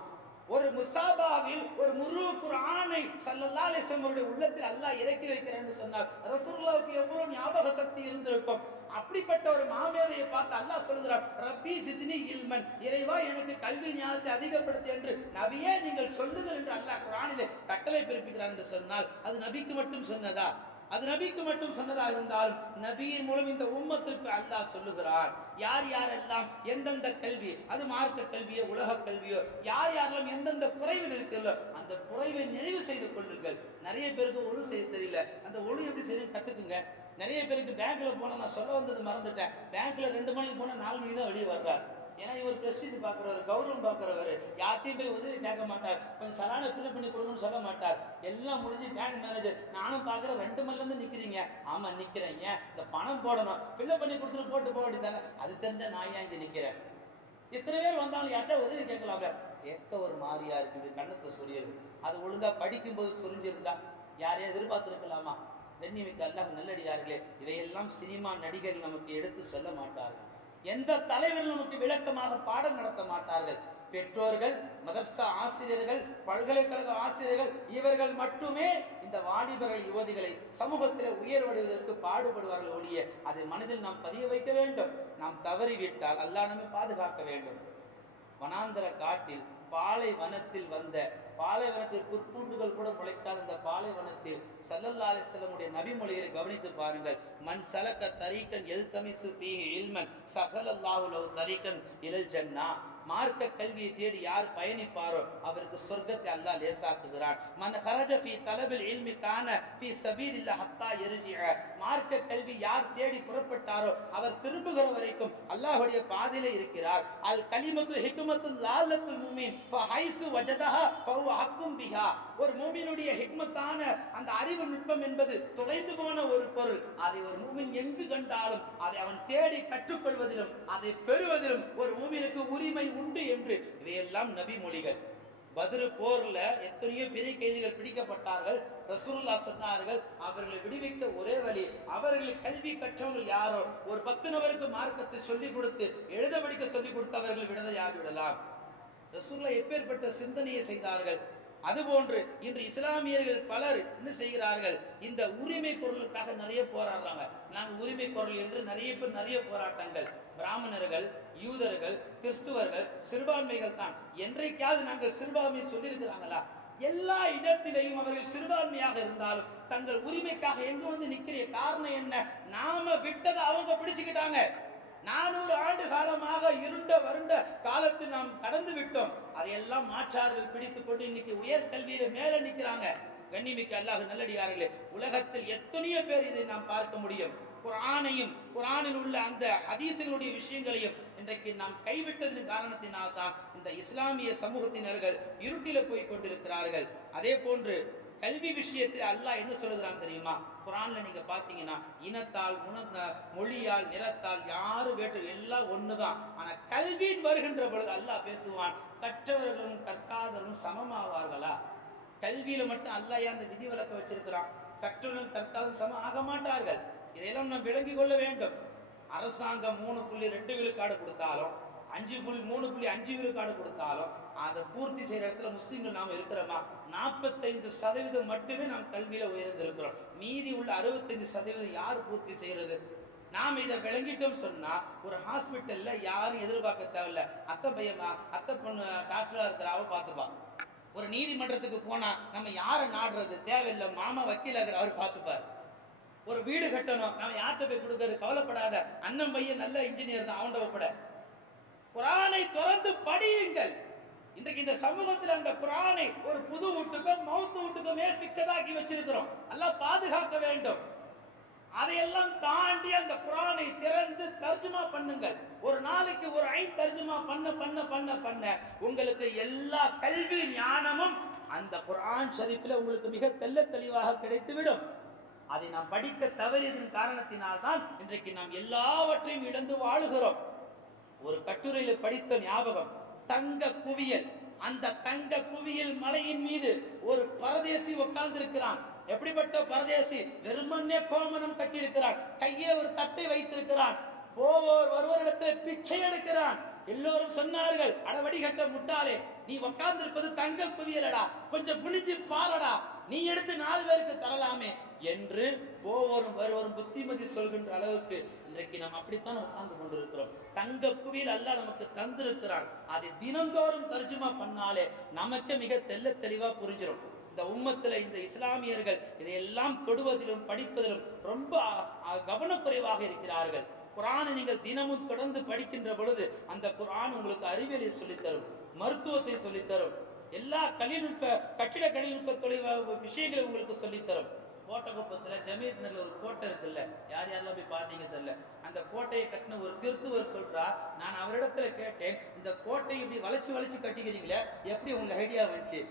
ஒரு முசாபாவில் ஒரு முழு குர்ஆனை ஸல்லல்லாஹு அலைஹி வஸல்லம் உள்ளத்தில் அல்லாஹ் இறக்கி வைக்கிறேன்னு சொன்னார். ரசூலுல்லாஹ்வுக்கு எவ்வளவு ஞாபக சக்தி இருந்திருக்கும். அப்படிப்பட்ட ஒரு மாமேதையை பார்த்து அல்லாஹ் சொல்கிறார், ரப்பி ஜித்னி இல்மன், இறைவா எனக்கு கல்வி ஞானத்தை அதிகப்படுத்து என்று நபியே நீங்கள் சொல்லுங்கள் என்று அல்லாஹ் குர்ஆனிலே கட்டளை பிறப்பிக்கிறார் என்று சொன்னால் அது நபிக்கு மட்டும் சொன்னதா? அது நபிக்கு மட்டும் சொன்னதாக இருந்தாலும் நபியின் மூலம் இந்த உம்மத்திற்கு அல்லாஹ் சொல்லுகிறான். யார் யாரெல்லாம் எந்தெந்த கல்வி, அது மார்க்க கல்வியோ உலக கல்வியோ, யார் யாரெல்லாம் எந்தெந்த குறைவில் இருக்கிறதோ அந்த குறைவை நிறைவு செய்து கொள்ளுங்கள். நிறைய பேருக்கு ஒழு செய்ய தெரியல, அந்த ஒழு எப்படி செய்யணும் கத்துக்குங்க. நிறைய பேருக்கு பேங்க்ல போனா, நான் சொல்ல வந்தது மறந்துட்டேன், பேங்க்ல 2 மணிக்கு போனா 4 மணிக்கு தான் வெளியே வர்றார். ஏன்னா இவர் பிரஸ்டீஜ் பார்க்குறவர், கௌரவம் பார்க்குறவர், யார்ட்டையும் போய் உதவி கேட்க மாட்டார், கொஞ்சம் சலான ஃபில் பண்ணி கொடுங்கன்னு சொல்ல மாட்டார். எல்லாம் முடிஞ்சு பேங்க் மேனேஜர், நானும் பார்க்குறேன் 2 மணிலேருந்து நிற்கிறீங்க. ஆமாம் நிற்கிறேங்க, இந்த பணம் போடணும், ஃபில்அப் பண்ணி கொடுத்துட்டு போட்டு போக வேண்டியதாங்க. அது தெரிஞ்ச நான் ஏன் இங்கே நிற்கிறேன்? இத்தனை பேர் வந்தாலும் யார்கிட்ட உதவி கேட்கலாம்ல. கேட்க ஒரு மாதிரியா இருக்கு, இப்படி கண்ணத்தை சொரியுது. அது ஒழுங்காக படிக்கும்போது சொரிஞ்சிருந்தா யாரையும் எதிர்பார்த்துருக்கலாமா? வெண்ணிமிக்க அல்லாஹ் நல்லடியார்களே, இவையெல்லாம் சினிமா நடிகர்கள் நமக்கு எடுத்து சொல்ல மாட்டார்கள். எந்த தலைவர்கள் நமக்கு விளக்கமாக பாடம் நடத்த மாட்டார்கள். பெற்றோர்கள், மதர்சா ஆசிரியர்கள், பல்கலைக்கழக ஆசிரியர்கள், இவர்கள் மட்டுமே இந்த வாலிபர்கள் யுவதிகளை சமூகத்தில் உயர்வடைவதற்கு பாடுபடுவார்கள் ஒழிய அதை மனதில் நாம் பதிய வைக்க வேண்டும். நாம் தவறிவிட்டால் அல்லாஹ் நம்மை பாதுகாக்க வேண்டும். வனாந்தர காட்டில் பாலைவனத்தில் வந்த, பாலைவனத்தில் புற்பூண்டுகள் கூட முளைக்காத இந்த பாலைவனத்தில் ஸல்லல்லாஹு அலைஹி வஸல்லம் நபிமொழிகளை கவனித்து பாருங்கள். மன் சலக்க தரீகன் யல்தமிசு ஃபீஹி இல்மன் ஸஹலல்லாஹு லஹு தரீகன் இலல் ஜன்னா. மார்க்க கல்வியை தேடி யார் பயணிப்பாரோ அவருக்கு சொர்க்கத்தை அல்லாஹ் லேசாக்குகிறான். மன் ஹரஜ ஃபீ தலபில் இல்மி கான ஃபீ சபீலில்லாஹ் ஹத்தா யர்ஜிஅ. மார்க்க கல்வி யார் தேடி புறப்பட்டாரோ அவர் திரும்புகிற வரைக்கும் அல்லாஹ்வுடைய பாதையிலே இருக்கிறார். அல் கலிமத்து ஹிக்மத்து லாலத்துல் முஃமின் ஃபஹைசு வஜதஹா ஃபஹுவ ஹக்கும் பிஹா. ஒரு முஃமினுடைய ஹிக்மத்தான அந்த அறிவு நுட்பம் என்பது தொலைந்து போன ஒரு பொருள். அதை ஒரு முஃமின் எங்கு கண்டாலும் அதை அவன் தேடி கற்றுக்கொள்வதிலும் அதை பெறுவதிலும் ஒரு முஃமினுக்கு உரிமை உண்டு என்று இவையெல்லாம் நபி மொழிகள். பத்ர் போர்ல எத்தனையோ பெரிய கைதிகள் பிடிக்கப்பட்டார்கள். ரசூலுல்லாஹ் சொன்னார்கள், அவர்களை விடுவிக்க ஒரே வழி, அவர்களை கல்வி கற்றவர்கள் யாரோ ஒரு 10 நபருக்கு மார்க்கத்தை சொல்லிக் கொடுத்து எழுத படிக்க சொல்லிக் கொடுத்து அவர்கள் விடுதலையாகி விடலாம். ரசூலுல்லாஹ் எப்பேற்பட்ட சிந்தனையை செய்தார்கள். அதுபோன்று இன்று இஸ்லாமியர்கள் பலர் என்ன செய்கிறார்கள், இந்த உரிமை குரலுக்காக நிறைய போராடுறாங்க. நாங்கள் உரிமை குரல் என்று நிறைய பேர் நிறைய போராட்டங்கள். பிராமணர்கள், யூதர்கள், கிறிஸ்துவர்கள் சிறுபான்மைகள் தான். என்றைக்காவது நாங்கள் சிறுபான்மையை சொல்லியிருக்கிறாங்களா? எல்லா இடத்திலையும் அவர்கள் சிறுபான்மையாக இருந்தாலும் தங்கள் உரிமைக்காக எங்க வந்து நிக்கிற காரணம் என்ன? நாம விட்டதை அவங்க பிடிச்சுக்கிட்டாங்க. 400 ஆண்டு காலமாக இருண்ட வருண்ட காலத்தில் நாம் கடந்து விட்டோம். அதையெல்லாம் மாற்றார்கள் பிடித்துக் கொண்டு இன்னைக்கு உயர் கல்வியில மேல நிற்கிறாங்க. கண்ணிமிக்க அல்லாஹ் நல்லடியார்களே, உலகத்தில் எத்தனையோ பேர் இதை நாம் பார்க்க முடியும். குர்ஆனையும் குர்ஆனில் உள்ள அந்த ஹதீஸ்களுடைய விஷயங்களையும் இன்றைக்கு நாம் கைவிட்டதன் காரணத்தினால் தான் இந்த இஸ்லாமிய சமூகத்தினர்கள் இருட்டில போய் கொண்டிருக்கிறார்கள். அதே போன்று கல்வி விஷயத்தில் அல்லாஹ் என்ன சொல்லுகிறான் தெரியுமா? குர்ஆன்ல நீங்க பாத்தீங்கன்னா இனத்தால், மொழியால், நிறத்தால் யாரு வேற்று எல்லாம் ஒண்ணுதான். ஆனா கல்வியின் வருகின்ற பொழுது அல்லாஹ் பேசுவான், கற்றவர்களும் கற்காதவர்களும் சமமாவார்களா? கல்வியில மட்டும் அல்லாஹ் அந்த விதி விலக்க வச்சிருக்கிறான். கற்றவர்களும் கற்காதவர்களும் சமம் ஆக மாட்டார்கள். இதையெல்லாம் நாம் விளங்கிக் கொள்ள வேண்டும். அரசாங்கம் 3.2 விழுக்காடு கொடுத்தாலும் 3.5 விழுக்காடு கொடுத்தாலும் அதை பூர்த்தி செய்யற இடத்துல முஸ்லிம்கள் நாம இருக்கிறோமா? 45% மட்டுமே நாம் கல்வியில உயர்ந்திருக்கிறோம். மீதி உள்ள 65% யார் பூர்த்தி செய்யறது? நாம் இதை விளங்கிட்டோம் சொன்னா ஒரு ஹாஸ்பிட்டல்ல யாரும் எதிர்பார்க்க தேவையில்ல. அத்தை பையன், அத்தை பொண்ணு டாக்டரா இருக்கிறாவ பார்த்துப்பா. ஒரு நீதிமன்றத்துக்கு போனா நம்ம யாரை நாடுறது தேவையில்லை, மாமா வக்கீல் இருக்கிற அவர் பார்த்துப்பார். ஒரு வீடு கட்டணும், நம்ம யார்கிட்ட போய் கொடுக்கறது? கவலைப்படாத, அண்ணன் பையன் நல்ல இன்ஜினியர் தான், அவன் ஒப்பட. குர்ஆனை திறந்து படியுங்கள். இன்றைக்கு இந்த சமூகத்தில் அந்த குர்ஆனை ஒரு புது வீட்டுக்கும் மௌத்து வீட்டுக்குமே பிக்ஸட் ஆக்கி வச்சிருக்கிறோம். எல்லாம் பாதுகாக்க வேண்டும். அதையெல்லாம் தாண்டி அந்த குர்ஆனை திறந்து தர்ஜுமா பண்ணுங்கள். ஒரு நாளைக்கு ஒரு 5 தர்ஜுமா பண்ண பண்ண பண்ண பண்ண உங்களுக்கு எல்லா கல்வி ஞானமும் அந்த குர்ஆன் ஷரீஃபில் உங்களுக்கு மிக தெள்ள தெளிவாக கிடைத்துவிடும். அதை நாம் படிக்க தவறியதன் காரணத்தினால்தான் இன்றைக்கு நாம் எல்லாவற்றையும் இழந்து வாழுகிறோம். ஒரு கட்டுரையில படித்த ஞாபகம், தங்க குவியல். அந்த தங்க குவியல் மலையின் மீது ஒரு பரதேசி உட்கார்ந்து இருக்கிறான். எப்படிப்பட்ட பரதேசி? வெறுமனே கோமணம் கட்டியிருக்கிறான், கையே ஒரு தட்டை வைத்திருக்கிறான். போவோர் வருவரிடத்தில் பிச்சை எடுக்கிறான். எல்லோரும் சொன்னார்கள், அடவடி கட்ட முட்டாளே, நீ உட்கார்ந்து இருப்பது தங்க குவியலடா, கொஞ்சம் குனிஞ்சு பாரடா, நீ எடுத்து 4 பேருக்கு தரலாமே என்று போவோரும் வருவோரும் புத்திமதி சொல்கின்ற அளவுக்கு இன்றைக்கு நாம் அப்படித்தான் உட்கார்ந்து கொண்டிருக்கிறோம். தங்க குவியல் அல்லாஹ் நமக்கு தந்திருக்கிறான். அதை தினந்தோறும் தர்ஜுமா பண்ணாலே நமக்கு மிக தெல்ல தெளிவா புரிஞ்சிடும். இந்த உம்மத்துல இந்த இஸ்லாமியர்கள் இதையெல்லாம் தொடுவதிலும் படிப்பதிலும் ரொம்ப கவனக்குறைவாக இருக்கிறார்கள். குர்ஆனை நீங்கள் தினமும் தொடர்ந்து படிக்கின்ற பொழுது அந்த குர்ஆன் உங்களுக்கு அறிவியலை சொல்லித்தரும், மருத்துவத்தை சொல்லித்தரும், எல்லா கட்டிட கணிநுட்ப விஷயங்களை உங்களுக்கு சொல்லித்தரும். கோட்டகுப்பத்தில் ஜமீத்னர்ல ஒரு கோட்டை இருக்குல்ல, யாரெல்லாம் போய் பார்த்தீங்க தெரியல. அந்த கோட்டையை கட்டின ஒரு கிறிஸ்துவர் சொல்றா, நான் அவரிடத்துல கேட்டேன், இந்த கோட்டையை இப்படி வளைச்சு கட்டிக்கிறீங்களே, எப்படி உங்களுக்கு ஐடியா வந்துச்சு?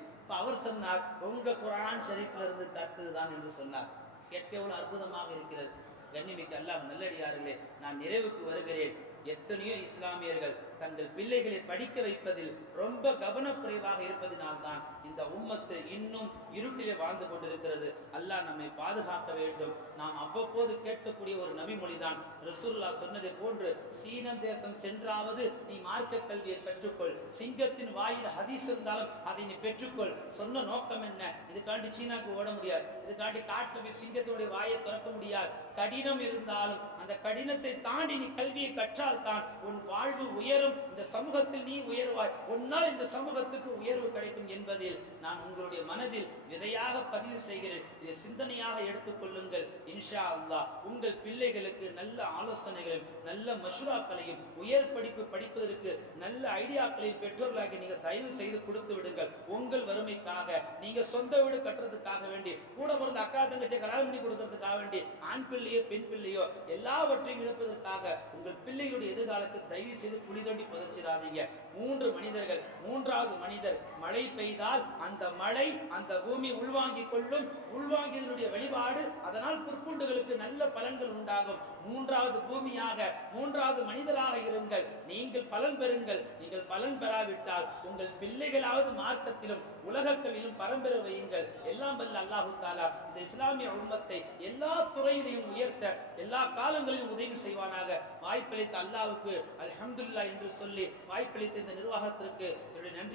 அவர் சொன்னார், உங்க குர்ஆன் ஷரீஃப்ல இருந்து கட்டுதுதான் என்று சொன்னார். கேட்க எவ்வளவு அற்புதமாக இருக்கிறது. கண்ணிமிக்க அல்லாஹ் நல்லடியார்களே, நான் நிறைவுக்கு வருகிறேன். எத்தனையோ இஸ்லாமியர்கள் தங்கள் பிள்ளைகளை படிக்க வைப்பதில் ரொம்ப கவனக்குறைவாக இருப்பதினால்தான் இந்த உம்மத்து இன்னும் இருட்டிலே வாழ்ந்து கொண்டிருக்கிறது. அல்லாஹ் நம்மை பாதுகாக்க வேண்டும். நாம் அவ்வப்போது கேட்கக்கூடிய ஒரு நபிமொழிதான் ரசூலுல்லாஹ் சொன்னதை போன்று, சீனம் தேசம் சென்றாவது நீ மார்க்க கல்வியை பெற்றுக்கொள், சிங்கத்தின் வாயில் ஹதீஸ் இருந்தாலும் அதை நீ பெற்றுக்கொள். சொன்ன நோக்கம் என்ன? இதுக்காண்டி சீனாக்கு ஓட முடியாது, இதுக்காண்டி காட்டில் போய் சிங்கத்தினுடைய வாயை திறக்க முடியாது. கடினம் இருந்தாலும் அந்த கடினத்தை தாண்டி நீ கல்வியை கற்றால் தான் உன் வாழ்வு உயரும், இந்த சமூகத்தில் நீ உயர்வாய், உன்னால் இந்த சமூகத்துக்கு உயர்வு கிடைக்கும் என்பதில் நான் உங்களுடைய மனதில் விதையாக பதிவு செய்கிறேன். இதை சிந்தனையாக எடுத்துக்கொள்ளுங்கள். இன்ஷா அல்லாஹ் உங்கள் பிள்ளைகளுக்கு நல்ல ஆலோசனைகளையும் நல்ல மஷூராக்களையும் உயர் படிப்பு படிப்பதற்கு நல்ல ஐடியாக்களையும் பெற்றோர்களாக நீங்கள் தயவு செய்து கொடுத்து விடுங்கள். உங்கள் வறுமைக்காக, நீங்க சொந்த வீடு கட்டுறதுக்காக வேண்டி, கூட பிறந்த அக்கா தங்கச்சியை கல்யாணம் பண்ணி கொடுக்கறதுக்காக வேண்டி, ஆண் பிள்ளையோ பெண் பிள்ளையோ எல்லாவற்றையும் இழப்பதற்காக உங்கள் பிள்ளைகளுடைய எதிர்காலத்தை தயவு செய்து குழி தோண்டி புதைச்சிடாதீங்க. 3 மனிதர்கள், 3வது மனிதர் மழை பெய்தால் அந்த மழை அந்த பூமி உள்வாங்கிக் கொள்ளும், உள்வாங்கியதனுடைய வெளிப்பாடு அதனால் புற்புண்டுகளுக்கு நல்ல பலன்கள் உண்டாகும். 3வது பூமியாக 3வது மனிதராக இருங்கள், நீங்கள் பலன் பெறுங்கள். நீங்கள் பலன் பெறாவிட்டால் உங்கள் பிள்ளைகளாவது மார்க்கத்திலும் உலகத்திலும் பரம்பெற வையுங்கள். எல்லாம் வல்ல அல்லாஹு தஆலா இந்த இஸ்லாமிய உம்மத்தை எல்லா துறையிலையும் உயர்த்த எல்லா காலங்களிலும் உதவி செய்வானாக. வாய்ப்பளித்த அல்லாஹ்வுக்கு அல்ஹம்துலில்லாஹ் என்று சொல்லி வாய்ப்பளித்த இந்த நிர்வாகத்திற்கு என்னுடைய நன்றி